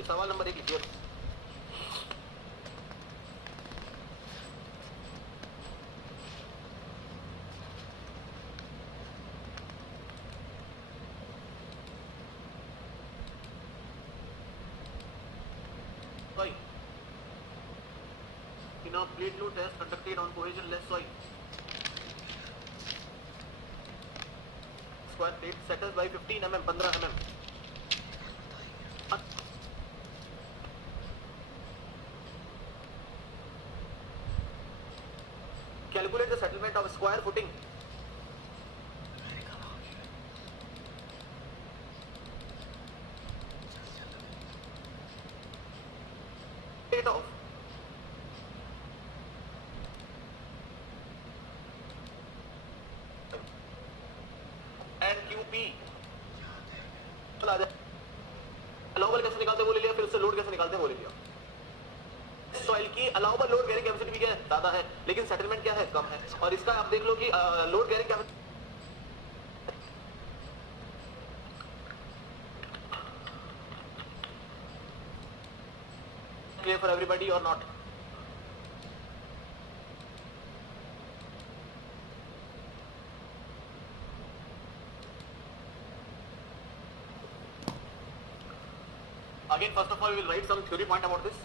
चलिए सवाल नंबर 1 लिखिए। In a plate load test conducted on cohesion-less soil, square plate settles by 15 mm, 15 mm. Calculate the settlement of square footing. Rate of and QP. चला जाए allowable कैसे निकालते वो ले लिया, फिर उससे लोड कैसे निकालते वो ले लिया। सॉइल की अलाउबल लोड कैरिंग कैपेसिटी भी क्या है, ज्यादा है, लेकिन सेटलमेंट क्या है, कम है। और इसका आप देख लो कि load carrying capacity clear for everybody और not? Again, first of all, we will write some theory point about this,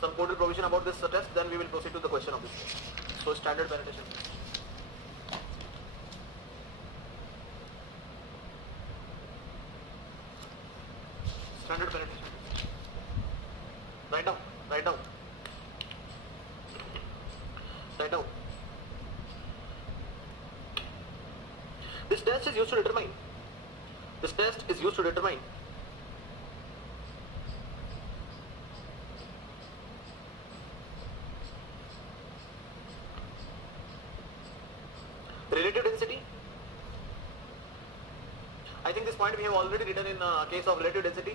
some coded provision about this test, then we will proceed to the question of this. So, standard penetration. Standard penetration. Write down, write down. Write down. This test is used to determine. This test is used to determine relative density. I think this point we have already written in case of relative density.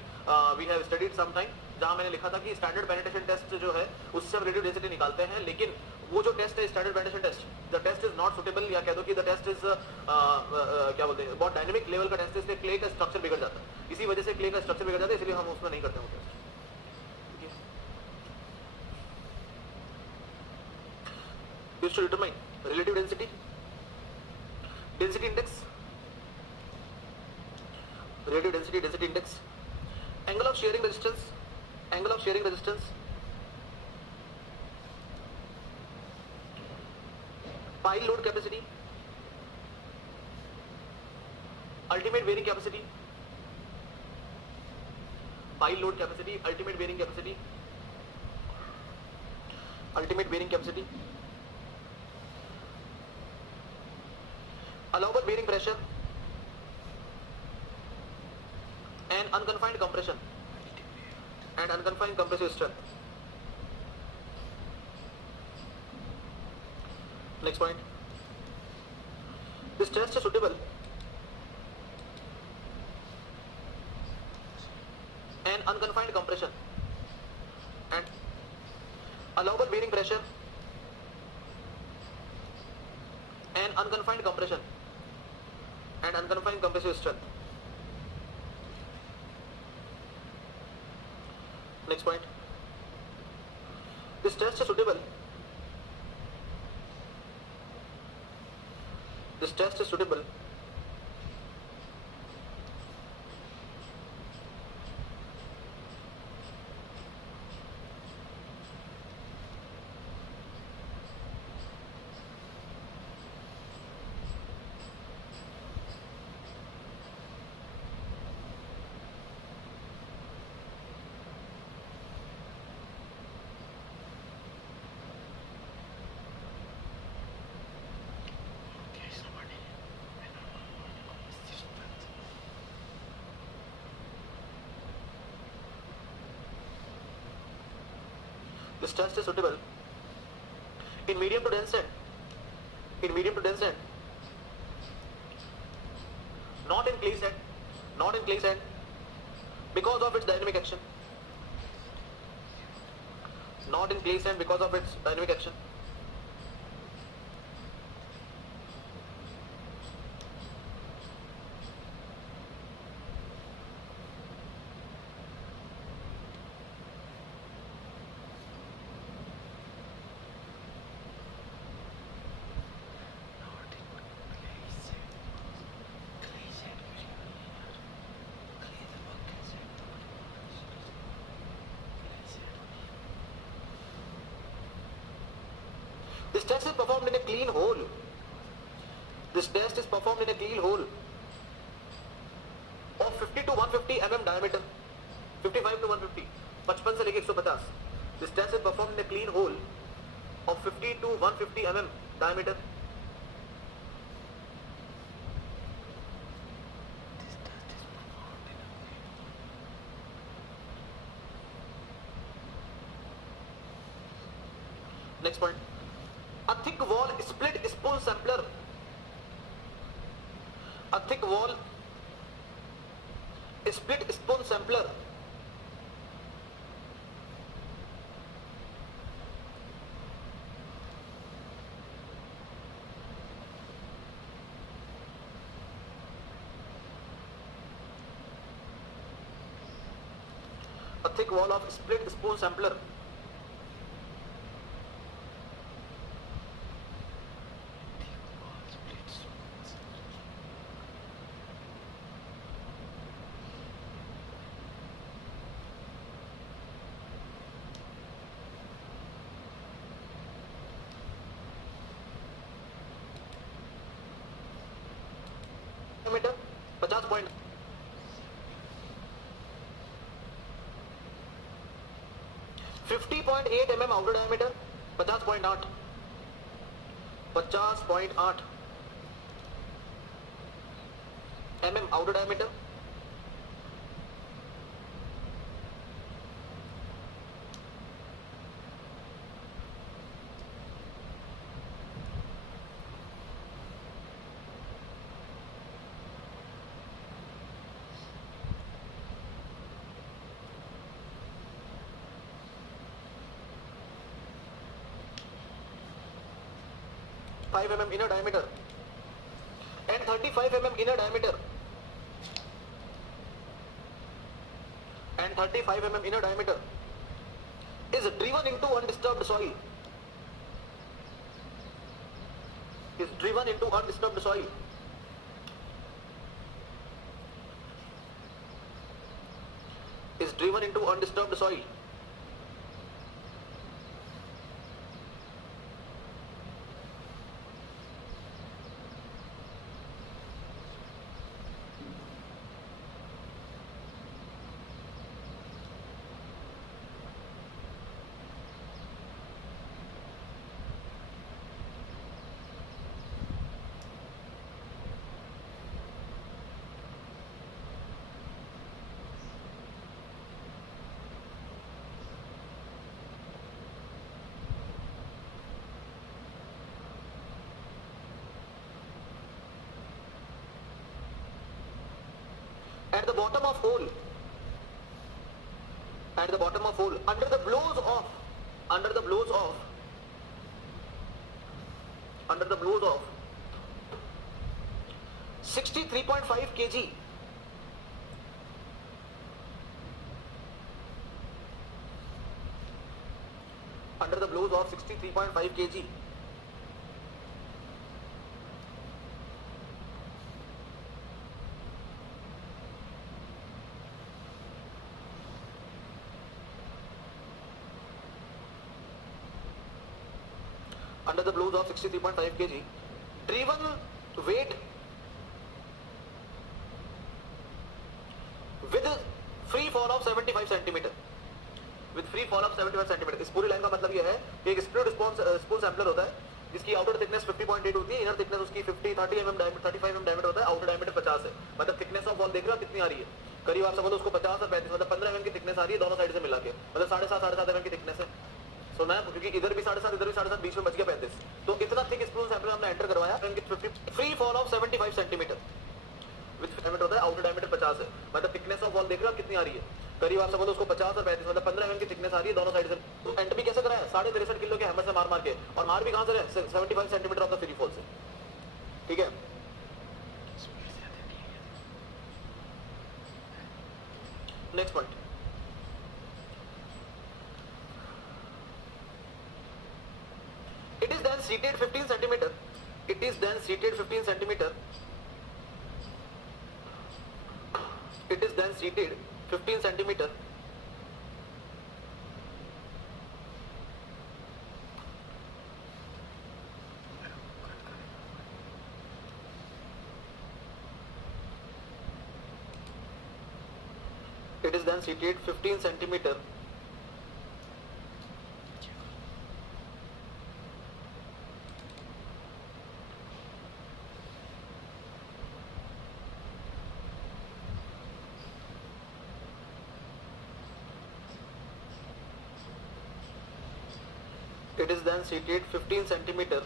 We have studied sometime, जहाँ मैंने लिखा था कि standard penetration test जो है उससे हम relative density निकालते हैं, लेकिन वो जो टेस्ट है standard penetration test, the test is not suitable, या कह दो कि the test is क्या बोलते हैं, बहुत डायनेमिक लेवल का टेस्ट है, इसलिए क्ले का स्ट्रक्चर बिगड़ जाता है, इसी वजह से क्ले का स्ट्रक्चर बिगड़ जाता है, इसलिए हम उसमें नहीं करते हैं वो test. Used to determine relative density, density index, relative density, density index, angle of shearing resistance, angle of shearing resistance, pile load capacity, ultimate bearing capacity, pile load capacity, ultimate bearing capacity, ultimate bearing capacity, allowable bearing pressure and unconfined compression and unconfined compressive strength. Next point. This test is suitable and unconfined compression and allowable bearing pressure and unconfined compression and unconfined compressive strength. Next point. This test is suitable. This test is suitable This test is suitable in medium to dense sand, in medium to dense sand, not in clay sand, not in clay sand, because of its dynamic action, not in clay sand because of its dynamic action. This test is performed in a clean hole. This test is performed in a clean hole of 50 to 150 mm diameter. 55 to 150. 55 से लेके 150. This test is performed in a clean hole of 50 to 150 mm diameter. Next point. A thick wall split spool sampler. A thick wall split spool sampler. A thick wall of split spool sampler. diameter 50 point 50.8 mm outer diameter 50.8 mm outer diameter mm inner diameter and 35 mm inner diameter and 35 mm inner diameter is driven into undisturbed soil. Is driven into undisturbed soil. Is driven into undisturbed soil. At the bottom of hole, at the bottom of hole, under the blows of 63.5 kg, under the blows of 63.5 kg, under the blows of 63.5 kg, driven weight with free fall of 75 centimeter. With free fall of 75 centimeter. इस पूरी line का मतलब यह है कि एक split spool sampler होता है जिसकी आउटर थिकनेस 50.8 होती है, इनर थिकनेस उसकी 30 mm डायमीटर 35 mm डायमीटर होता है, आउटर डायमीटर 50 है. मतलब थिकनेस ऑफ वॉल देख रहे हो कितनी आ रही है, करीब आप समझ लो उसको 50 और 35 मतलब 15 mm की थिकनेस आ रही है दोनों साइड से मिला के, मतलब 7.5 mm की थिकनेस है. सो मैं क्योंकि इधर भी 7.5 इधर भी 7.5 बीच में बच गया 35, तो इतना थिक स्पूल सैंपल हमने एंटर करवाया. Free fall of 75 centimetre with diameter होता है, आउटर डायमीटर 50 है, मतलब थिकनेस ऑफ वॉल देख रहे हो कितनी आ रही है, करीब आप समझ लो उसको 50 और 35 मतलब 15 mm की थिकनेस आ रही है दोनों साइड से. तो एंटर भी कैसे कराया 63.5 किलो के हैमर से मार के, और मार भी कहां से रहे 75 centimetre of the free fall से. ठीक है. Next point. It is then seated 15 centimeter. It is then seated 15 centimeter. It is then seated 15 centimeter. then seated 15 centimeter it is then seated 15 centimeter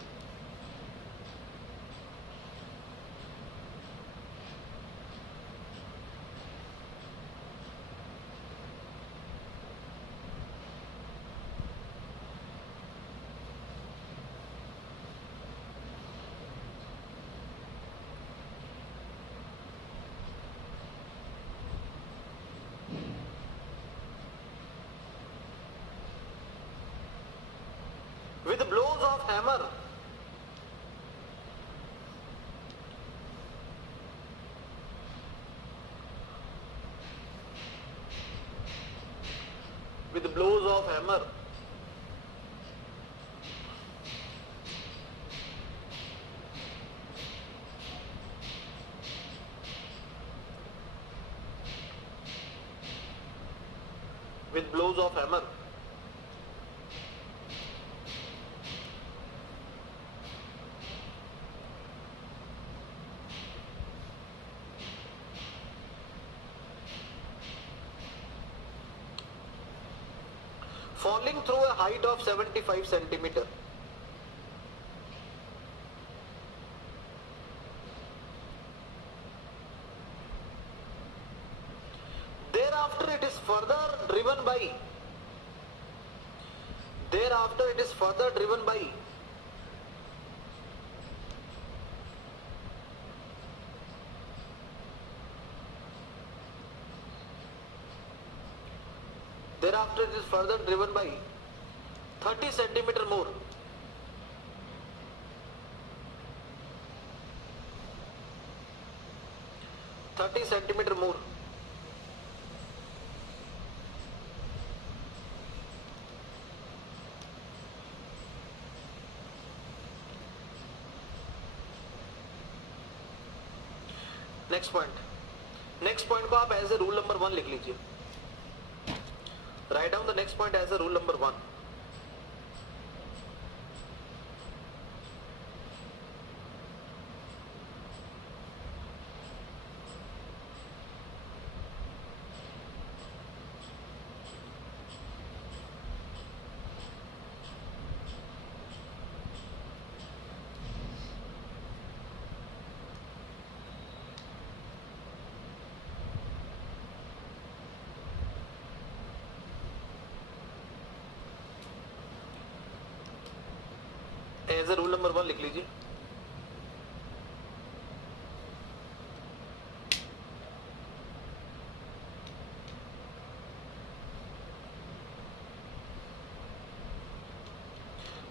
with blows of hammer with blows of hammer with blows of hammer falling through a height of 75 centimeter thereafter it is further driven by thereafter it is further driven by 30 centimeter more next point को आप as a rule number 1 लिख लीजिए write down the next point as a rule number 1 as a rule number 1 लिख लीजिए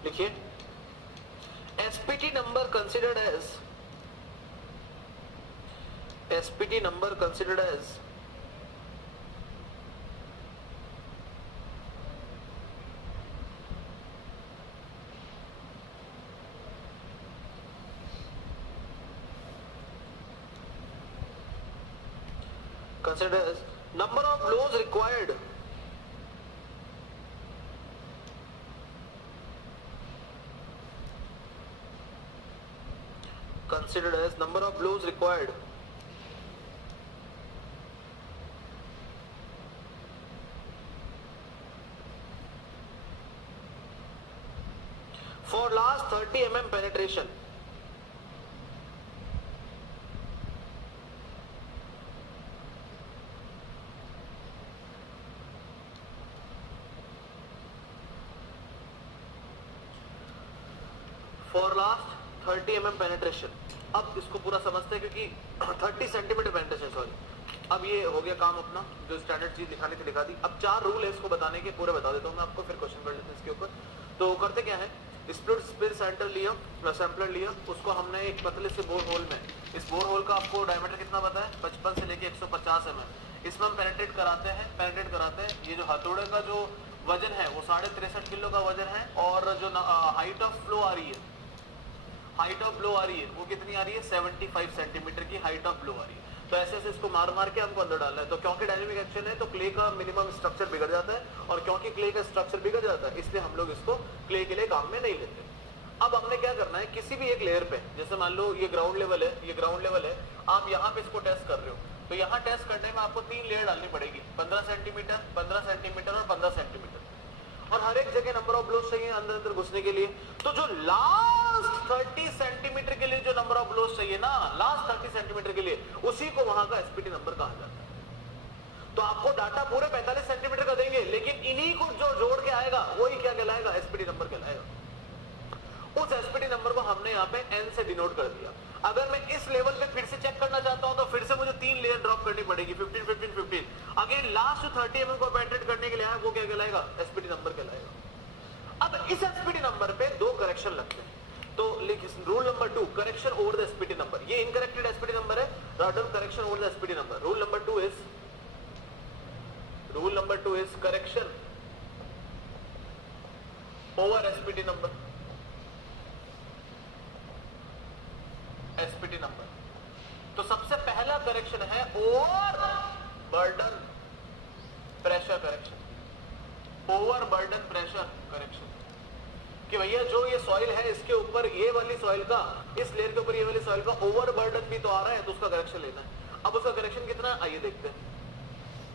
लिखिए SPT number considered as considers number of blows required considered as number of blows required for last 30 mm penetration for last 30 mm penetration अब इसको पूरा समझते हैं क्योंकि 30 centimetre penetration sorry अब ये हो गया काम अपना जो स्टैंडर्ड चीज दिखाने की दिखा दी अब 4 रूल है इसको बताने के पूरे बता देता हूँ मैं आपको फिर क्वेश्चन कर लेते हैं इसके ऊपर तो करते क्या है स्प्लिट स्पिन सेंटर लिया सैंपलर लिया उसको हमने एक पतले से बोर होल में इस बोर होल का आपको डायमीटर कितना पता है 55 से लेके 150 mm इसमें हम पेनिट्रेट कराते हैं ये जो हथौड़े का जो वजन है वो 63.5 किलो का वजन है और जो हाइट ऑफ फ्लो आ रही है वो कितनी आ रही है 75 सेंटीमीटर की हाइट ऑफ ब्लो आ रही है तो ऐसे ऐसे इसको मार मार के हमको अंदर डालना है। तो क्योंकि डायनेमिक एक्शन है तो क्ले का मिनिमम स्ट्रक्चर बिगड़ जाता है, और क्योंकि क्ले का स्ट्रक्चर बिगड़ जाता है इसलिए हम लोग इसको क्ले के लिए काम में नहीं लेते। अब हमने क्या करना है, किसी भी एक लेयर पे, जैसे मान लो ये ग्राउंड लेवल है, ये ग्राउंड लेवल है, आप यहाँ पे इसको टेस्ट कर रहे हो, तो यहाँ टेस्ट करने में आपको 3 लेयर डालनी पड़ेगी, 15 सेंटीमीटर, 15 सेंटीमीटर और 15 सेंटीमीटर, और हर एक जगह नंबर ऑफ ब्लोज चाहिए अंदर अंदर घुसने के लिए। तो जो लास्ट 30 सेंटीमीटर के लिए जो नंबर ऑफ ब्लोज चाहिए ना, लास्ट 30 सेंटीमीटर के लिए, उसी को वहां का एसपीटी नंबर कहा जाता है। तो आपको डाटा पूरे 45 सेंटीमीटर का देंगे, लेकिन इन्हीं को जो जोड़ के आएगा वही क्या कहलाएगा, एसपीटी नंबर कहलाएगा। उस एसपीटी नंबर को हमने यहाँ पे एन से डिनोट कर दिया। अगर मैं इस लेवल पे फिर से चेक करना चाहता हूं तो फिर से मुझे 3 लेयर ड्रॉप करनी पड़ेगी, 15 15 15। अगेन लास्ट 30 mm को पेनिट्रेट करने के लिए है, वो क्या कहलाएगा, एसपीटी नंबर कहलाएगा। अब इस एसपीटी नंबर पे 2 करेक्शन लगते हैं। तो rule number 2, correction over the SPT number. ये इनकरेक्टेड एसपीटी नंबर है, right of correction over the SPT number. Rule number 2 is correction over SPT number, SPT number. तो सबसे पहला करेक्शन है over burden pressure correction, over burden pressure correction, कि भैया जो ये सॉइल है इसके ऊपर ये वाली सॉइल का, इस लेयर के ऊपर ये वाली सॉइल का ओवर बर्डन भी तो आ रहा है, तो उसका करेक्शन लेना है। अब उसका करेक्शन कितना है आइए देखते हैं।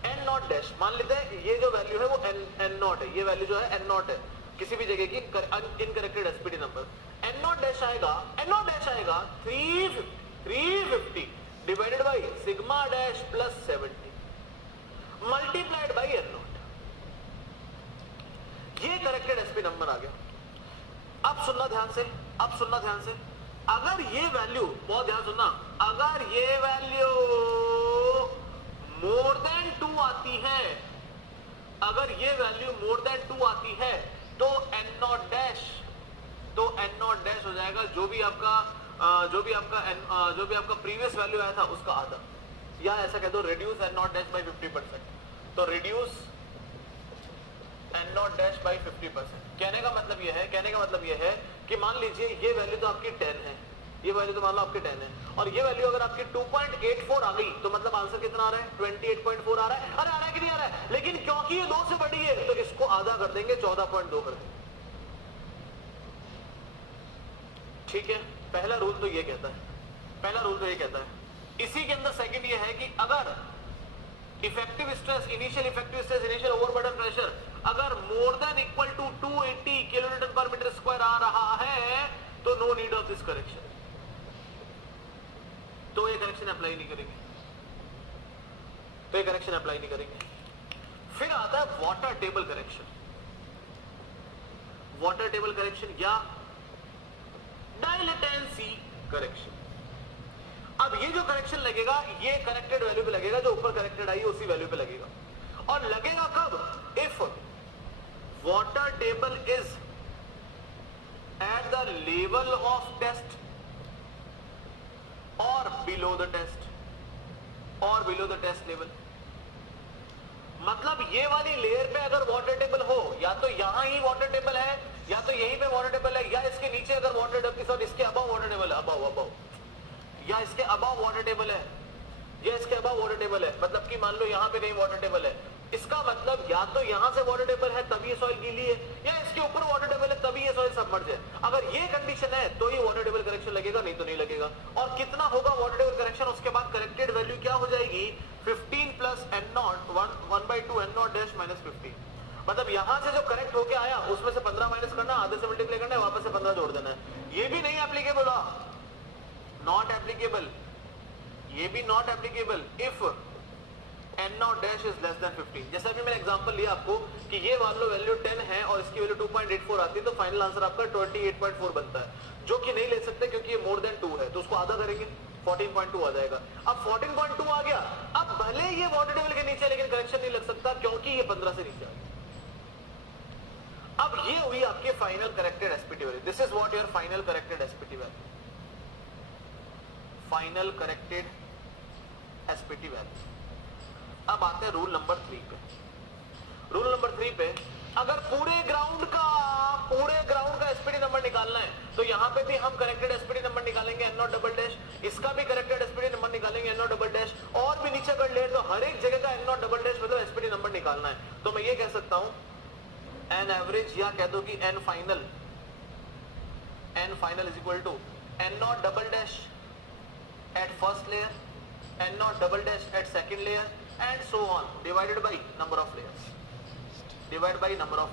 एन नॉट डैश, मान लेते हैं ये जो वैल्यू है वो एन नॉट है, ये वैल्यू जो है एन नॉट है किसी भी जगह की incorrected SPT number. N not dash आएगा 350 divided by sigma dash plus 70 multiplied by N not. ये करेक्टेड एसपी नंबर आ गया। अब सुनना ध्यान से, अगर ये वैल्यू, बहुत ध्यान सुनना, अगर ये वैल्यू मोर देन 2 आती है, अगर ये वैल्यू मोर देन 2 आती है तो एन नॉट डैश हो जाएगा जो भी आपका प्रीवियस वैल्यू आया था उसका आधा, या ऐसा कह दो reduce N not dash by 50%। तो reduce N not dash by 50%। कहने का मतलब यह है कि मान लीजिए ये वैल्यू तो आपकी 10 है, ये वैल्यू तो मान लो आपकी 10 है, और ये वैल्यू अगर आपकी 2.84 आ गई तो मतलब आंसर कितना आ रहा है, 28.4 आ रहा है। अरे आ रहा है कि नहीं आ रहा है, लेकिन क्योंकि ये 2 से बड़ी है तो इसको आधा कर देंगे, 14.2 कर देंगे। ठीक है, पहला रूल तो ये कहता है। इसी के अंदर सेकंड ये है कि अगर effective stress, initial overburden pressure अगर more than equal to 280 kilonewton per metre square आ रहा है तो no need of this correction, तो ये करेक्शन अप्लाई नहीं करेंगे। फिर आता है वाटर टेबल करेक्शन या डाइलेटेंसी करेक्शन। अब ये जो करेक्शन लगेगा ये करेक्टेड वैल्यू पे लगेगा, जो ऊपर करेक्टेड आई उसी वैल्यू पे लगेगा। और लगेगा कब, if water table is at the level of test और बिलो द टेस्ट लेवल। मतलब ये वाली लेयर पे अगर वाटर टेबल हो, या तो यहां ही वाटर टेबल है, या तो यहीं पे वाटर टेबल है, या इसके नीचे अगर वाटर टेबल, इसके अबव वाटर टेबल है, अबव, या इसके अबव वाटर टेबल है, या इसके अबव वाटर टेबल है, मतलब कि मान लो यहां पे कहीं वाटर टेबल है, इसका मतलब या तो यहां से वाटर टेबल है तभी ये सॉइल गीली है, या इसके ऊपर वाटर टेबल है तभी ये सॉइल सबमर्ज है। अगर ये कंडीशन है तो ये वाटर टेबल करेक्शन लगेगा, नहीं तो नहीं लगेगा। और कितना होगा वाटर टेबल करेक्शन, उसके बाद करेक्टेड वैल्यू क्या हो जाएगी, 15 plus N naught 1/2 N not dash minus 15। मतलब यहां से जो करेक्ट होके आया उसमें से 15 माइनस करना, आधे से मल्टीप्लाई करना है, वापस से 15 जोड़ देना है। ये भी नहीं एप्लीकेबल, नॉट एप्लीकेबल, ये भी not applicable if N not dash is less than 15। जैसे अभी मैंने एग्जांपल लिया आपको कि ये मान लो वैल्यू 10 है और इसकी वैल्यू 2.84 आती है, तो फाइनल आंसर आपका 28.4 बनता है, जो कि नहीं ले सकते क्योंकि ये मोर देन 2 है, तो उसको आधा करेंगे 14.2 आ जाएगा। अब 14.2 आ गया, अब भले ये वाटर टेबल के नीचे, लेकिन करेक्शन नहीं लग सकता क्योंकि ये 15 से नीचे आ गया। अब ये हुई आपके final corrected SPT value. This is what your final corrected SPT value, final corrected SPT value. अब आते हैं रूल नंबर 3 पे। रूल नंबर 3 पे अगर पूरे ग्राउंड का एसपीडी नंबर निकालना है तो यहाँ पे भी हम करेक्टेड एसपीडी नंबर निकालेंगे एन नॉट डबल डैश, इसका भी करेक्टेड एसपीडी नंबर निकालेंगे एन नॉट डबल डैश, और भी नीचे कर ले तो हर एक जगह का एन नॉट डबल डैश मतलब एसपीडी नंबर निकालना है। तो मैं ये कह सकता हूं एन एवरेज या कह दो कि N final is equal to N naught double dash at first layer, N naught double dash at second layer and so on divided by number of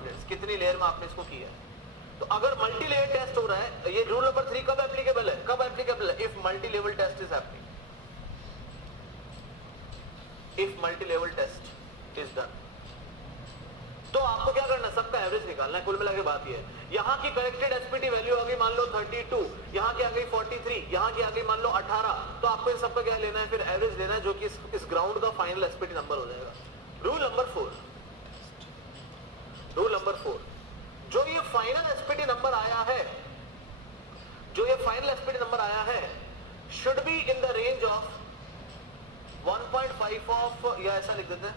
layers, कितनी लेयर में आपने इसको किया है। तो अगर मल्टी लेयर टेस्ट हो रहा है, ये रूल नंबर 3 कब एप्लीकेबल है, if multi level test is happening, if multi level test is done. तो आपको क्या करना है, सबका एवरेज निकालना है। कुल मिला के बात ये है, यहाँ की करेक्टेड एसपीटी वैल्यू आ गई मान लो 32, यहाँ की आ गई 43, यहाँ की आ गई मान लो 18, तो आपको इन सबका क्या लेना है, फिर एवरेज लेना है जो कि इस ग्राउंड का फाइनल एसपीटी नंबर हो जाएगा। रूल नंबर 4, जो ये फाइनल एसपीटी नंबर आया है, should be in the range of 1.5 of, या ऐसा लिख देते हैं,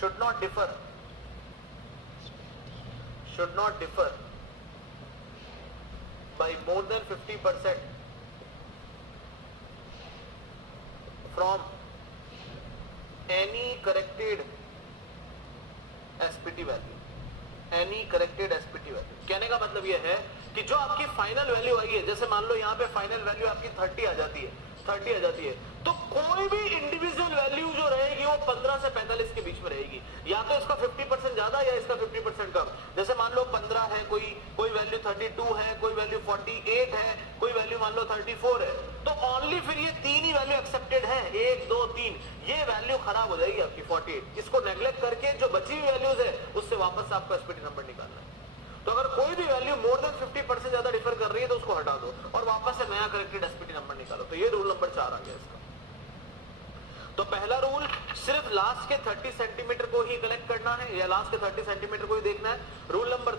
should not differ by more than 50% from any corrected SPT value, कहने का मतलब यह है कि जो आपकी फाइनल वैल्यू आई है, जैसे मान लो यहाँ पे फाइनल वैल्यू आपकी 30 आ जाती है, तो कोई भी इंडिविजुअल वैल्यू जो रहेगी वो 15 से 45 के बीच में रहेगी, या तो इसका 50% ज्यादा या इसका 50% कम। जैसे मान लो 15 है, कोई वैल्यू 32 है, कोई वैल्यू 48 है, कोई वैल्यू मान लो 34 है, तो ओनली फिर ये तीन ही वैल्यू एक्सेप्टेड है, 1 2 3, ये वैल्यू खराब हो जाएगी आपकी 48। इसको नेग्लेक्ट करके जो बची हुई वैल्यूज है उससे वापस आपको एसपीटी नंबर निकालना है। तो अगर कोई भी वैल्यू मोर देन 50% ज्यादा डिफर कर रही है तो उसको हटा दो और वापस से नया करेक्टेड एसपीटी नंबर निकालो। तो ये रूल नंबर 4 आ गया इसका। तो पहला रूल सिर्फ लास्ट के 30 सेंटीमीटर को ही कलेक्ट करना है या लास्ट के 30 सेंटीमीटर को ही देखना है। रूल नंबर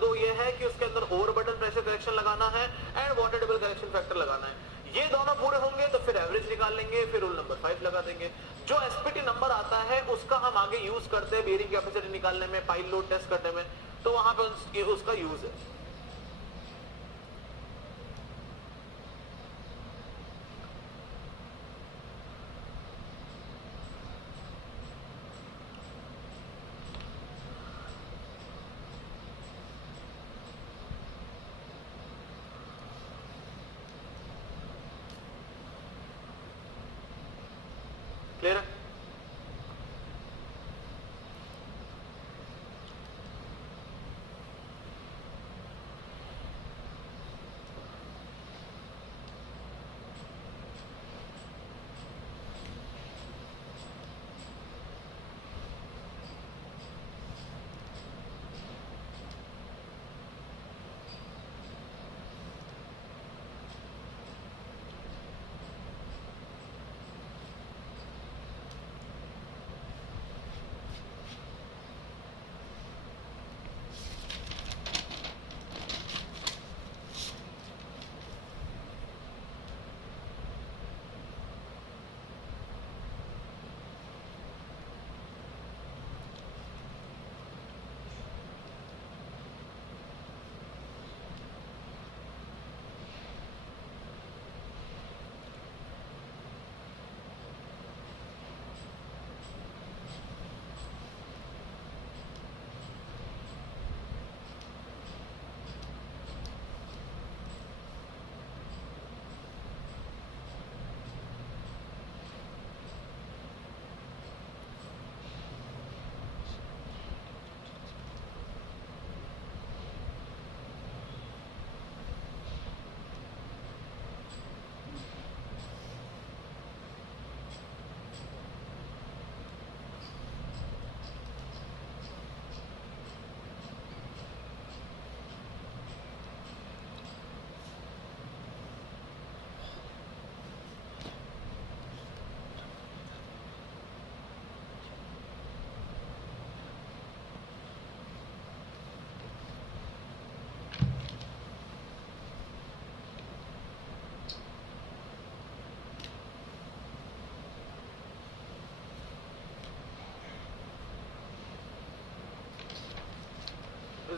दो ये है कि उसके अंदर ओवरबर्डन प्रेशर करेक्शन लगाना है and water table correction factor लगाना है। ये दोनों पूरे होंगे तो फिर एवरेज निकाल लेंगे, फिर रूल नंबर 5 लगा देंगे। जो एसपीटी नंबर आता है उसका हम आगे यूज करते हैं बेयरिंग कैपेसिटी निकालने में, पाइल लोड टेस्ट करने में, तो वहां पे उसका यूज है। क्लियर है?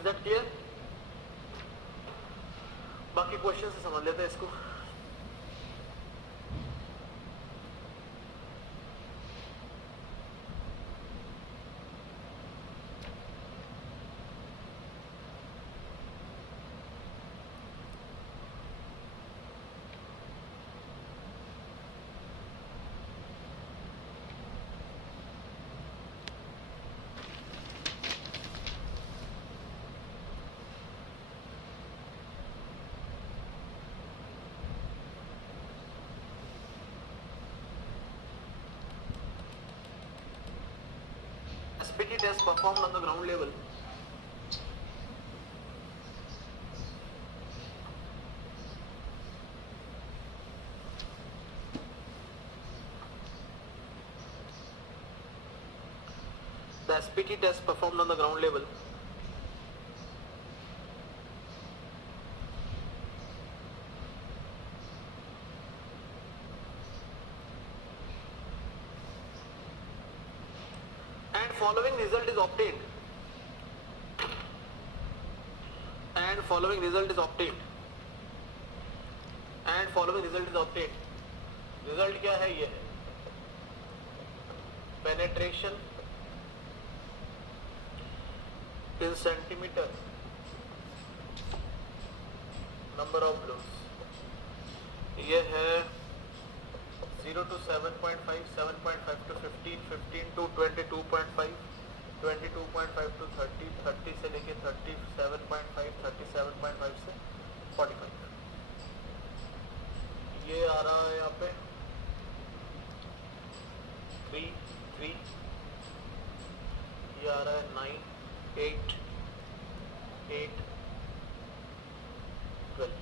Is that clear? बाकी क्वेश्चन से समझ लेते हैं इसको। SPT test performed on the ground level. The SPT test performed on the ground level and following result is obtained. And following result is obtained. And following result is obtained. Result क्या है? ये है penetration in centimeter, number of blows. ये है 0 to 7.5, 7.5 to 15, 15 to 22.5, 22.5 to 30, 30 से लेके 37.5, 37.5 से 45. ये आ रहा है यहाँ पे 3, 3, ये आ रहा है 9, 8, 8, 12.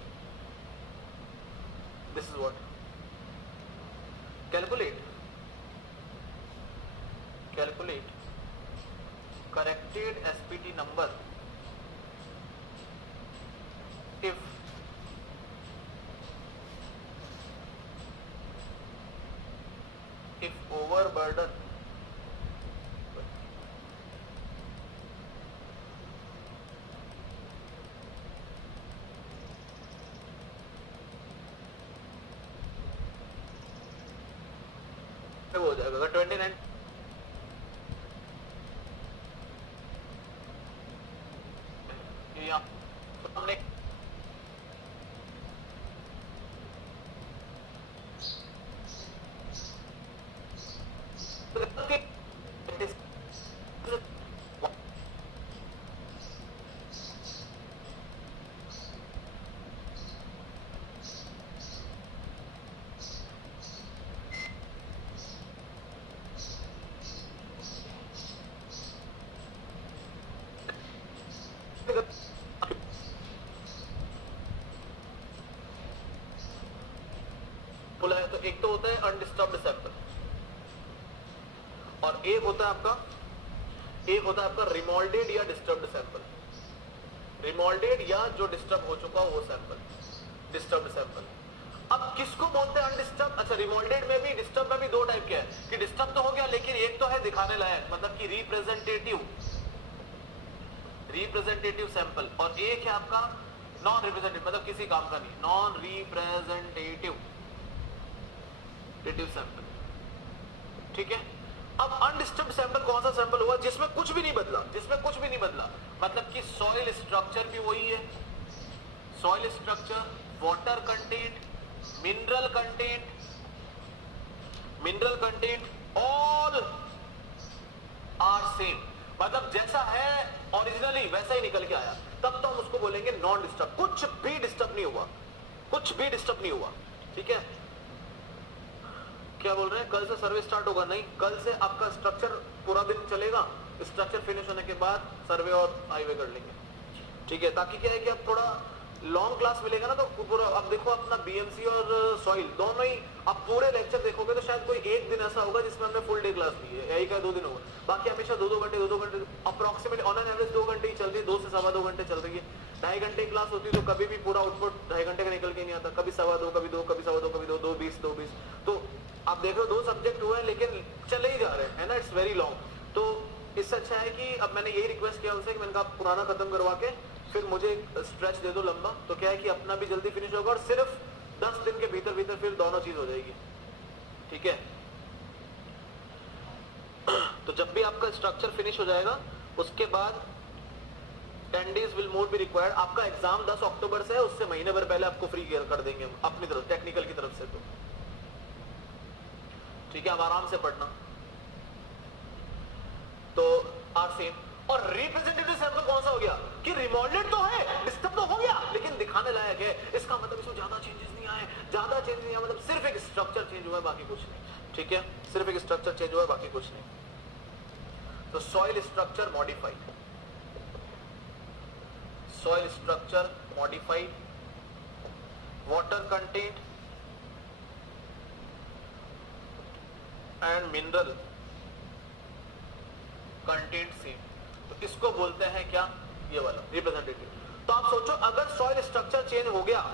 This is what? Calculate corrected SPT number if overburden हो जाएगा। अगर 29 हमने बोला है तो एक तो होता है अनडिस्टर्ब्ड सैंपल और एक होता है आपका रिमोल्डेड या डिस्टर्ब्ड सैंपल। रिमोल्डेड या जो डिस्टर्ब हो चुका वो सैंपल, डिस्टर्ब्ड सैंपल। अब किसको बोलते हैं अनडिस्टर्ब? अच्छा, रिमोल्डेड में भी डिस्टर्ब में भी दो टाइप के हैं कि डिस्टर्ब तो हो गया लेकिन एक तो है दिखाने लायक, मतलब कि रिप्रेजेंटेटिव सैंपल, और एक है आपका नॉन रिप्रेजेंटेटिव, मतलब किसी काम का नहीं, नॉन रिप्रेजेंटेटिव सैंपल। ठीक है। अब अनडिस्टर्ब्ड सैंपल कौन सा सैंपल हुआ? जिसमें कुछ भी नहीं बदला, मतलब कि सॉइल स्ट्रक्चर भी वही है, soil structure, water content, mineral content all are same, मतलब जैसा है ओरिजिनली वैसा ही निकल के आया, तब तो हम उसको बोलेंगे नॉन डिस्टर्ब। कुछ भी डिस्टर्ब नहीं हुआ। ठीक है। क्या बोल रहे हैं? कल से सर्वे स्टार्ट होगा? नहीं, कल से आपका स्ट्रक्चर पूरा दिन चलेगा, स्ट्रक्चर फिनिश होने के बाद सर्वे और हाईवे कर लेंगे। ठीक है, ताकि क्या है कि अब थोड़ा लॉन्ग क्लास मिलेगा ना, तो पूरा अब देखो अपना बीएमसी और सॉइल दोनों ही आप पूरे लेक्चर देखोगे तो शायद कोई एक दिन ऐसा होगा जिसमें हमने फुल डे क्लास ली है, यही का 2 दिन होगा, बाकी हमेशा 2-2 घंटे अप्रोक्सीमेट ऑन एन एवरेज 2 घंटे ही चल रही है, 2 से सवा 2 घंटे चल रही है। 2.5 घंटे की क्लास होती है तो कभी भी पूरा आउटपुट 2.5 घंटे का निकल के नहीं आता, कभी 2.25, कभी 2, कभी 2.25, कभी 2, 2:20, तो आप देख रहे हो 2 सब्जेक्ट हुए हैं लेकिन चले ही जा रहे हैं, है ना, इट्स वेरी लॉन्ग। तो इससे अच्छा है कि अब मैंने यही रिक्वेस्ट किया उनसे कि मैंने कहा पुराना खत्म करवा के फिर मुझे स्ट्रेच दे दो लंबा, तो क्या है कि अपना भी जल्दी फिनिश होगा और सिर्फ 10 दिन के भीतर भीतर फिर दोनों चीज हो जाएगी। ठीक है, तो जब भी आपका स्ट्रक्चर फिनिश हो जाएगा उसके बाद 10 days will more be required. आपका एग्जाम 10 अक्टूबर से है, उससे महीने भर पहले आपको फ्री कर देंगे हम अपनी तरफ, टेक्निकल की तरफ से। तो ठीक है, आप आराम से पढ़ना। तो आर सेम। और रिप्रेजेंटेटिव सैंपल कौन सा हो गया कि रिमॉडेल्ड तो है, डिस्टर्ब तो हो गया, लेकिन दिखाने लायक है। इसका मतलब इसमें ज्यादा चेंजेस नहीं आए, ज्यादा चेंज नहीं आया, मतलब सिर्फ एक स्ट्रक्चर चेंज हुआ है, बाकी कुछ नहीं। ठीक है, सिर्फ एक स्ट्रक्चर चेंज हुआ है, बाकी कुछ नहीं। तो soil structure modified, soil structure modified, water content and mineral content same। तो इसको बोलते हैं क्या, ये वाला रिप्रेजेंटेटिव। तो आप सोचो अगर सॉइल स्ट्रक्चर चेंज हो गया,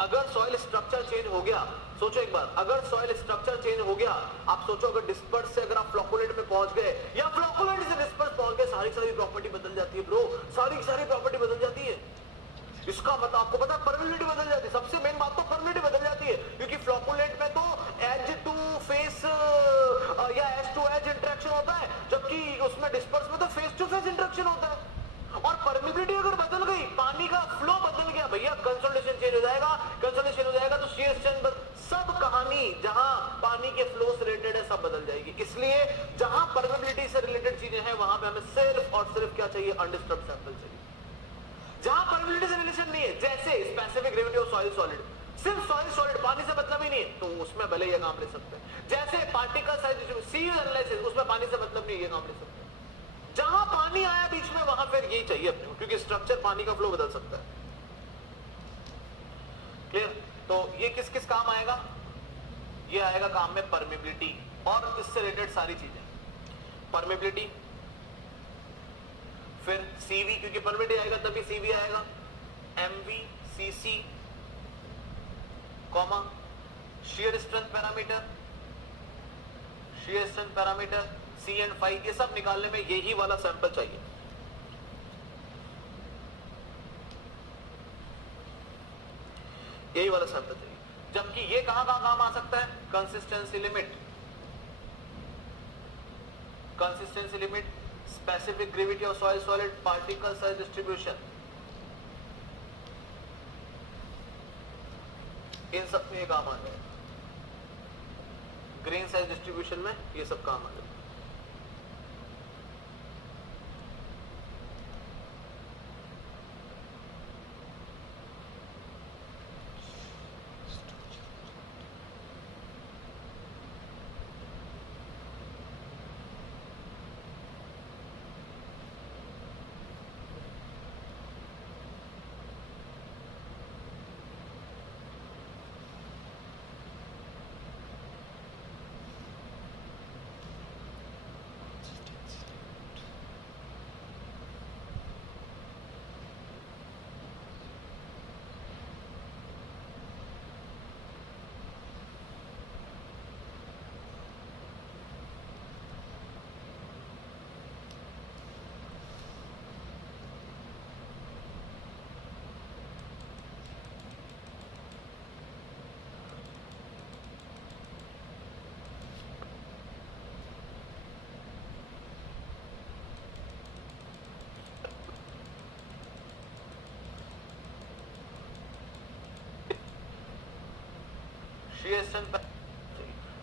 अगर सॉइल स्ट्रक्चर चेंज हो गया, सोचो एक बार, अगर सॉइल स्ट्रक्चर चेंज हो गया, आप सोचो अगर डिस्पर्स से अगर आप फ्लोकुलेंट में पहुंच गए या फ्लोकुलेंट से डिस्पर्स पहुंच गए, सारी सारी प्रॉपर्टी बदल जाती है ब्रो, सारी सारी प्रॉपर्टी बदल जाती है। इसका मतलब आपको पता है परमिबिलिटी बदल जाती है, सबसे मेन बात तो परमिबिलिटी बदल जाती है, क्योंकि फ्लोकुलेंट में तो एज टू फेस या एज टू एज इंटरेक्शन होता है, जबकि उसमें डिस्पर्स में तो फेस टू फेस इंटरेक्शन होता है। और परमिबिलिटी अगर बदल गई, पानी का फ्लो बदल गया भैया, कंसोलिडेशन चेंज हो जाएगा, कंसोलिडेशन हो जाएगा तो शियर स्ट्रेंथ, सब कहानी जहां पानी के फ्लो से रिलेटेड है सब बदल जाएगी। इसलिए जहां परमिबिलिटी से रिलेटेड चीजें हैं वहां पे हमें सिर्फ और सिर्फ क्या चाहिए, अनडिस्टर्ब्ड सैंपल चाहिए। जहां परमिबिलिटी से रिलेशन नहीं है, जैसे specific gravity of soil solid, सिर्फ सॉइल सॉलिड, पानी से मतलब ही नहीं है, तो उसमें भले ये काम ले सकते हैं। जैसे पार्टिकल साइज सी एनालिसिस, उसमें पानी से मतलब नहीं, ये काम ले सकते हैं। जहां पानी आया बीच में वहां फिर यही चाहिए अपने को, क्योंकि स्ट्रक्चर पानी का फ्लो बदल सकता है। क्लियर? तो ये किस किस काम आएगा, ये आएगा काम में परमिबिलिटी और इससे रिलेटेड सारी चीजें, परमिबिलिटी, फिर सीवी, क्योंकि परमिबिलिटी आएगा तभी सीवी आएगा, MV, CC, comma, shear strength parameter, shear strength parameter, CN5, ये सब निकालने में यही वाला सैंपल चाहिए। यही वाला सैंपल चाहिए। जबकि ये कहां कहां काम आ सकता है, consistency limit, consistency limit, specific gravity of soil solid, particle size distribution, इन सब में ये काम आ जाएगा। ग्रेन साइज डिस्ट्रीब्यूशन में ये सब काम आ जाएगा।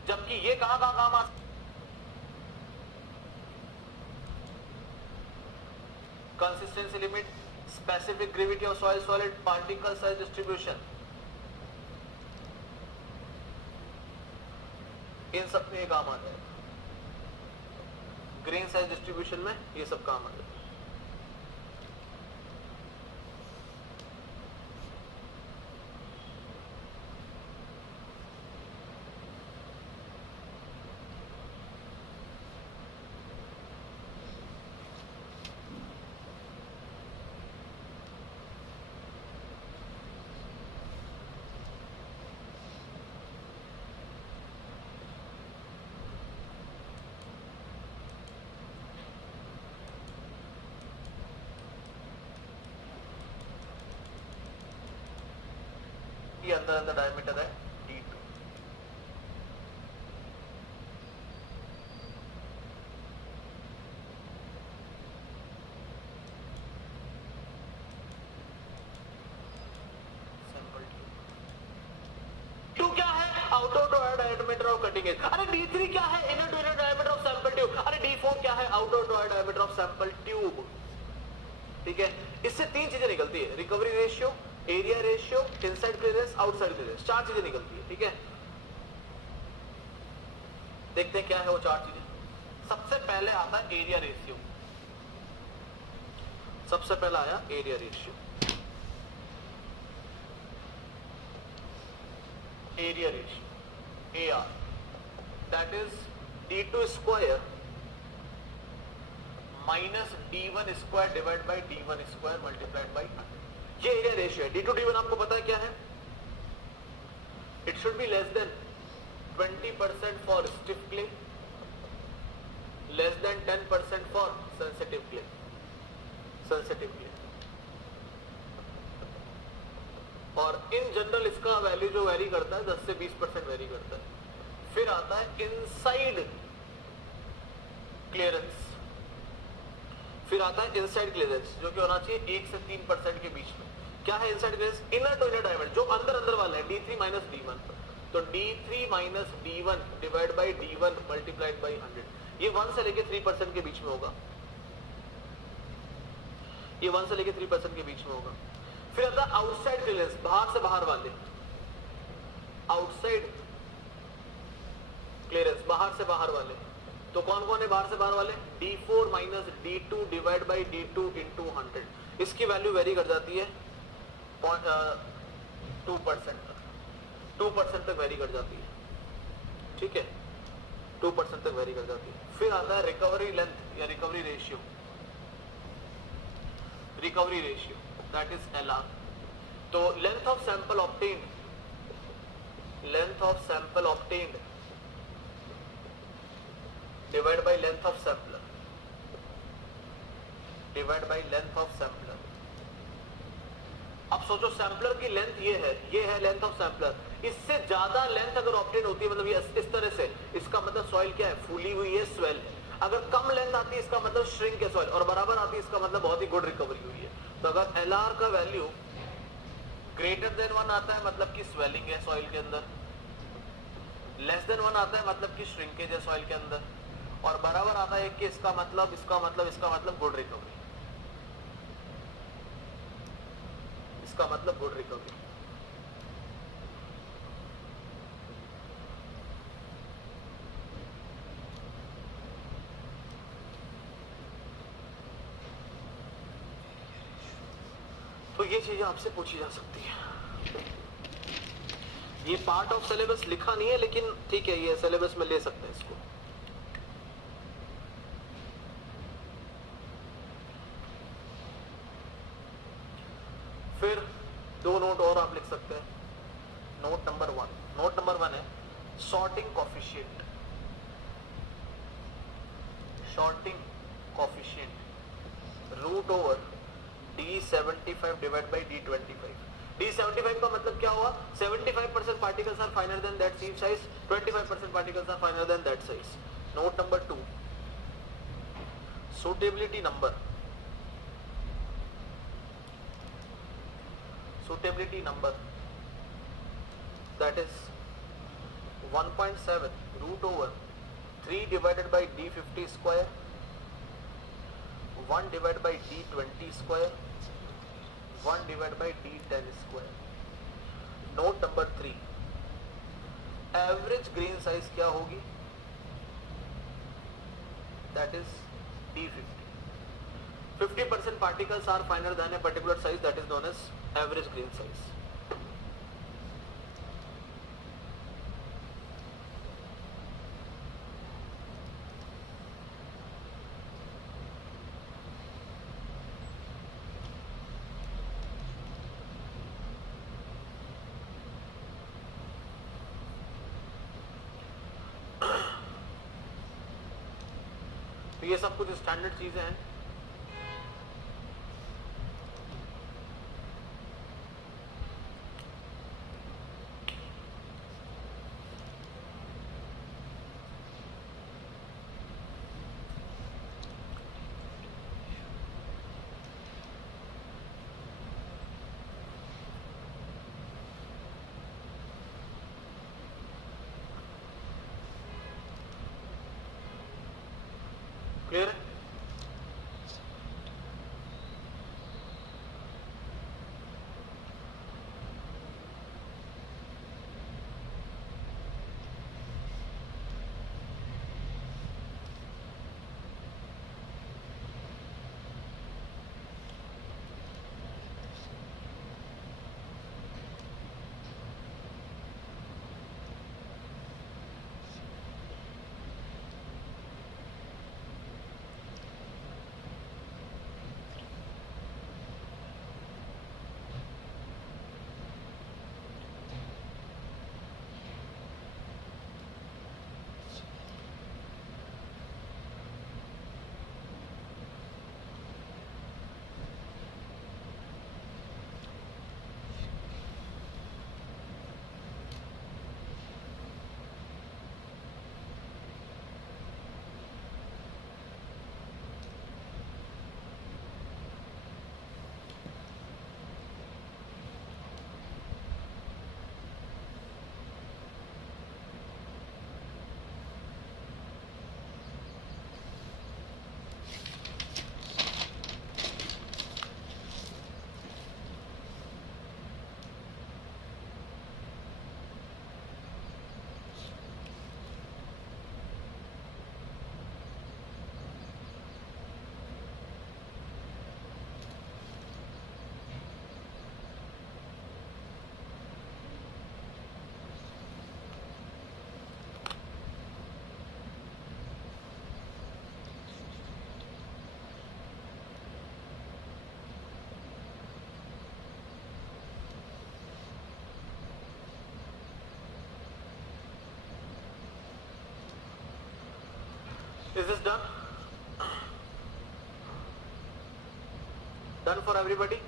जबकि ये कहां कहां काम आ, consistency limit, specific gravity of soil solid, particle size distribution, इन सब में ये काम आ जाएगा। ग्रेन साइज डिस्ट्रीब्यूशन में ये सब काम आ जाएगा। ये अंदर अंदर डायमीटर है D2। टू क्या है? Outer to inner diameter of cutting edge. अरे D3 क्या है? Inner to inner diameter of sample tube. अरे D4 क्या है? Outer to inner diameter of sample tube. ठीक है, इससे तीन चीजें निकलती है, recovery ratio, area ratio, inside clearance, outside clearance, चार चीजें निकलती है। ठीक है, देखते हैं क्या है वो चार चीजें। सबसे पहले आता है एरिया रेशियो। सबसे पहला आया area ratio. Area ratio AR, that is D2 square minus D1 square divide by D1 square multiplied by 100। ये एरिया रेशियो है। D2 D1 आपको पता है क्या है? It should be less than 20% for stiff clay, less than 10% for sensitive clay. Sensitive clay और in general इसका value जो वेरी करता है 10 से 20% वेरी करता है। फिर आता है इनसाइड क्लियरेंस, फिर आता है इनसाइड क्लियरेंस जो कि होना चाहिए 1 से 3% के बीच में। क्या है inside clearance? Inner to inner diameter, जो अंदर अंदर वाला है, D3 माइनस D1। तो D3 minus D1 divide by D1 multiplied by 100। ये 1 से लेके 3% के बीच में होगा। ये 1 से लेके 3% के बीच में होगा। फिर आता है आउटसाइड क्लियरेंस, बाहर से बाहर वाले, आउटसाइड क्लियरेंस बाहर से बाहर वाले। तो कौन कौन है बाहर से बाहर वाले? D4 minus D2 divide by D2 into 100। इसकी वैल्यू वेरी कर जाती है 2% तक, 2% तक वेरी कर जाती है। ठीक है, 2% तक वेरी कर जाती है। फिर आता है रिकवरी लेंथ या recovery ratio. Recovery ratio that is LR। तो length of sample obtained, length of sample obtained divide by length of sampler, divide by length of sampler. अब सोचो सैंपलर की लेंथ ये है लेंथ ऑफ सैंपलर। इससे ज्यादा length अगर obtain होती है, मतलब ये इस तरह से, इसका मतलब सॉइल क्या है? फूली हुई है, स्वेल है। अगर कम लेंथ आती है इसका मतलब श्रिंक है सॉइल, और बराबर आती है इसका मतलब बहुत ही गुड रिकवरी हुई है। तो अगर LR का वैल्यू ग्रेटर देन 1 आता है मतलब कि स्वेलिंग है सॉइल के अंदर, लेस देन 1 आता है मतलब कि श्रिंकेज है सॉइल के अंदर, और बराबर आता है कि इसका मतलब गुड रिकवरी, इसका मतलब गुड रिकवरी। तो ये चीजें आपसे पूछी जा सकती है। ये पार्ट ऑफ सिलेबस लिखा नहीं है, लेकिन ठीक है, ये सिलेबस में ले सकते हैं इसको। फिर दो नोट और आप लिख सकते हैं। नोट नंबर 1 है sorting coefficient. Sorting coefficient root over D75 divide by D25। D75 का मतलब क्या हुआ? 75% particles are finer than that sieve size, 25% particles are finer than that size. Note number 2, suitability number. Suitability number, that is 1.7 root over 3 divided by D50 square, 1 divided by D20 square, 1 divided by D10 square. Note number 3, average grain size क्या होगी? That is D50. 50% particles are finer than a particular size, that is known as average grain size. तो ये सब कुछ standard चीजें हैं। Clear है? Is this done? Done for everybody?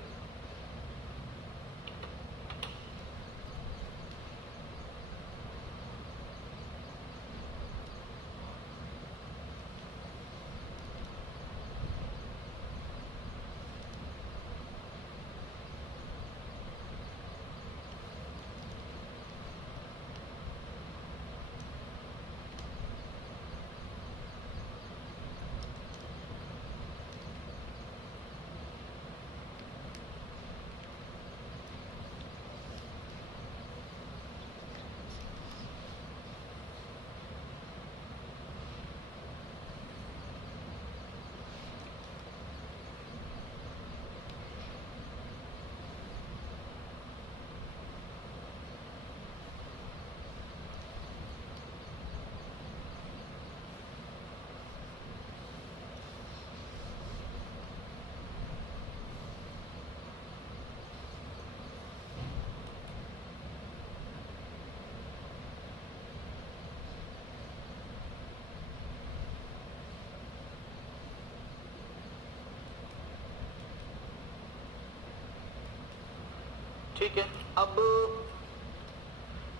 ठीक है, अब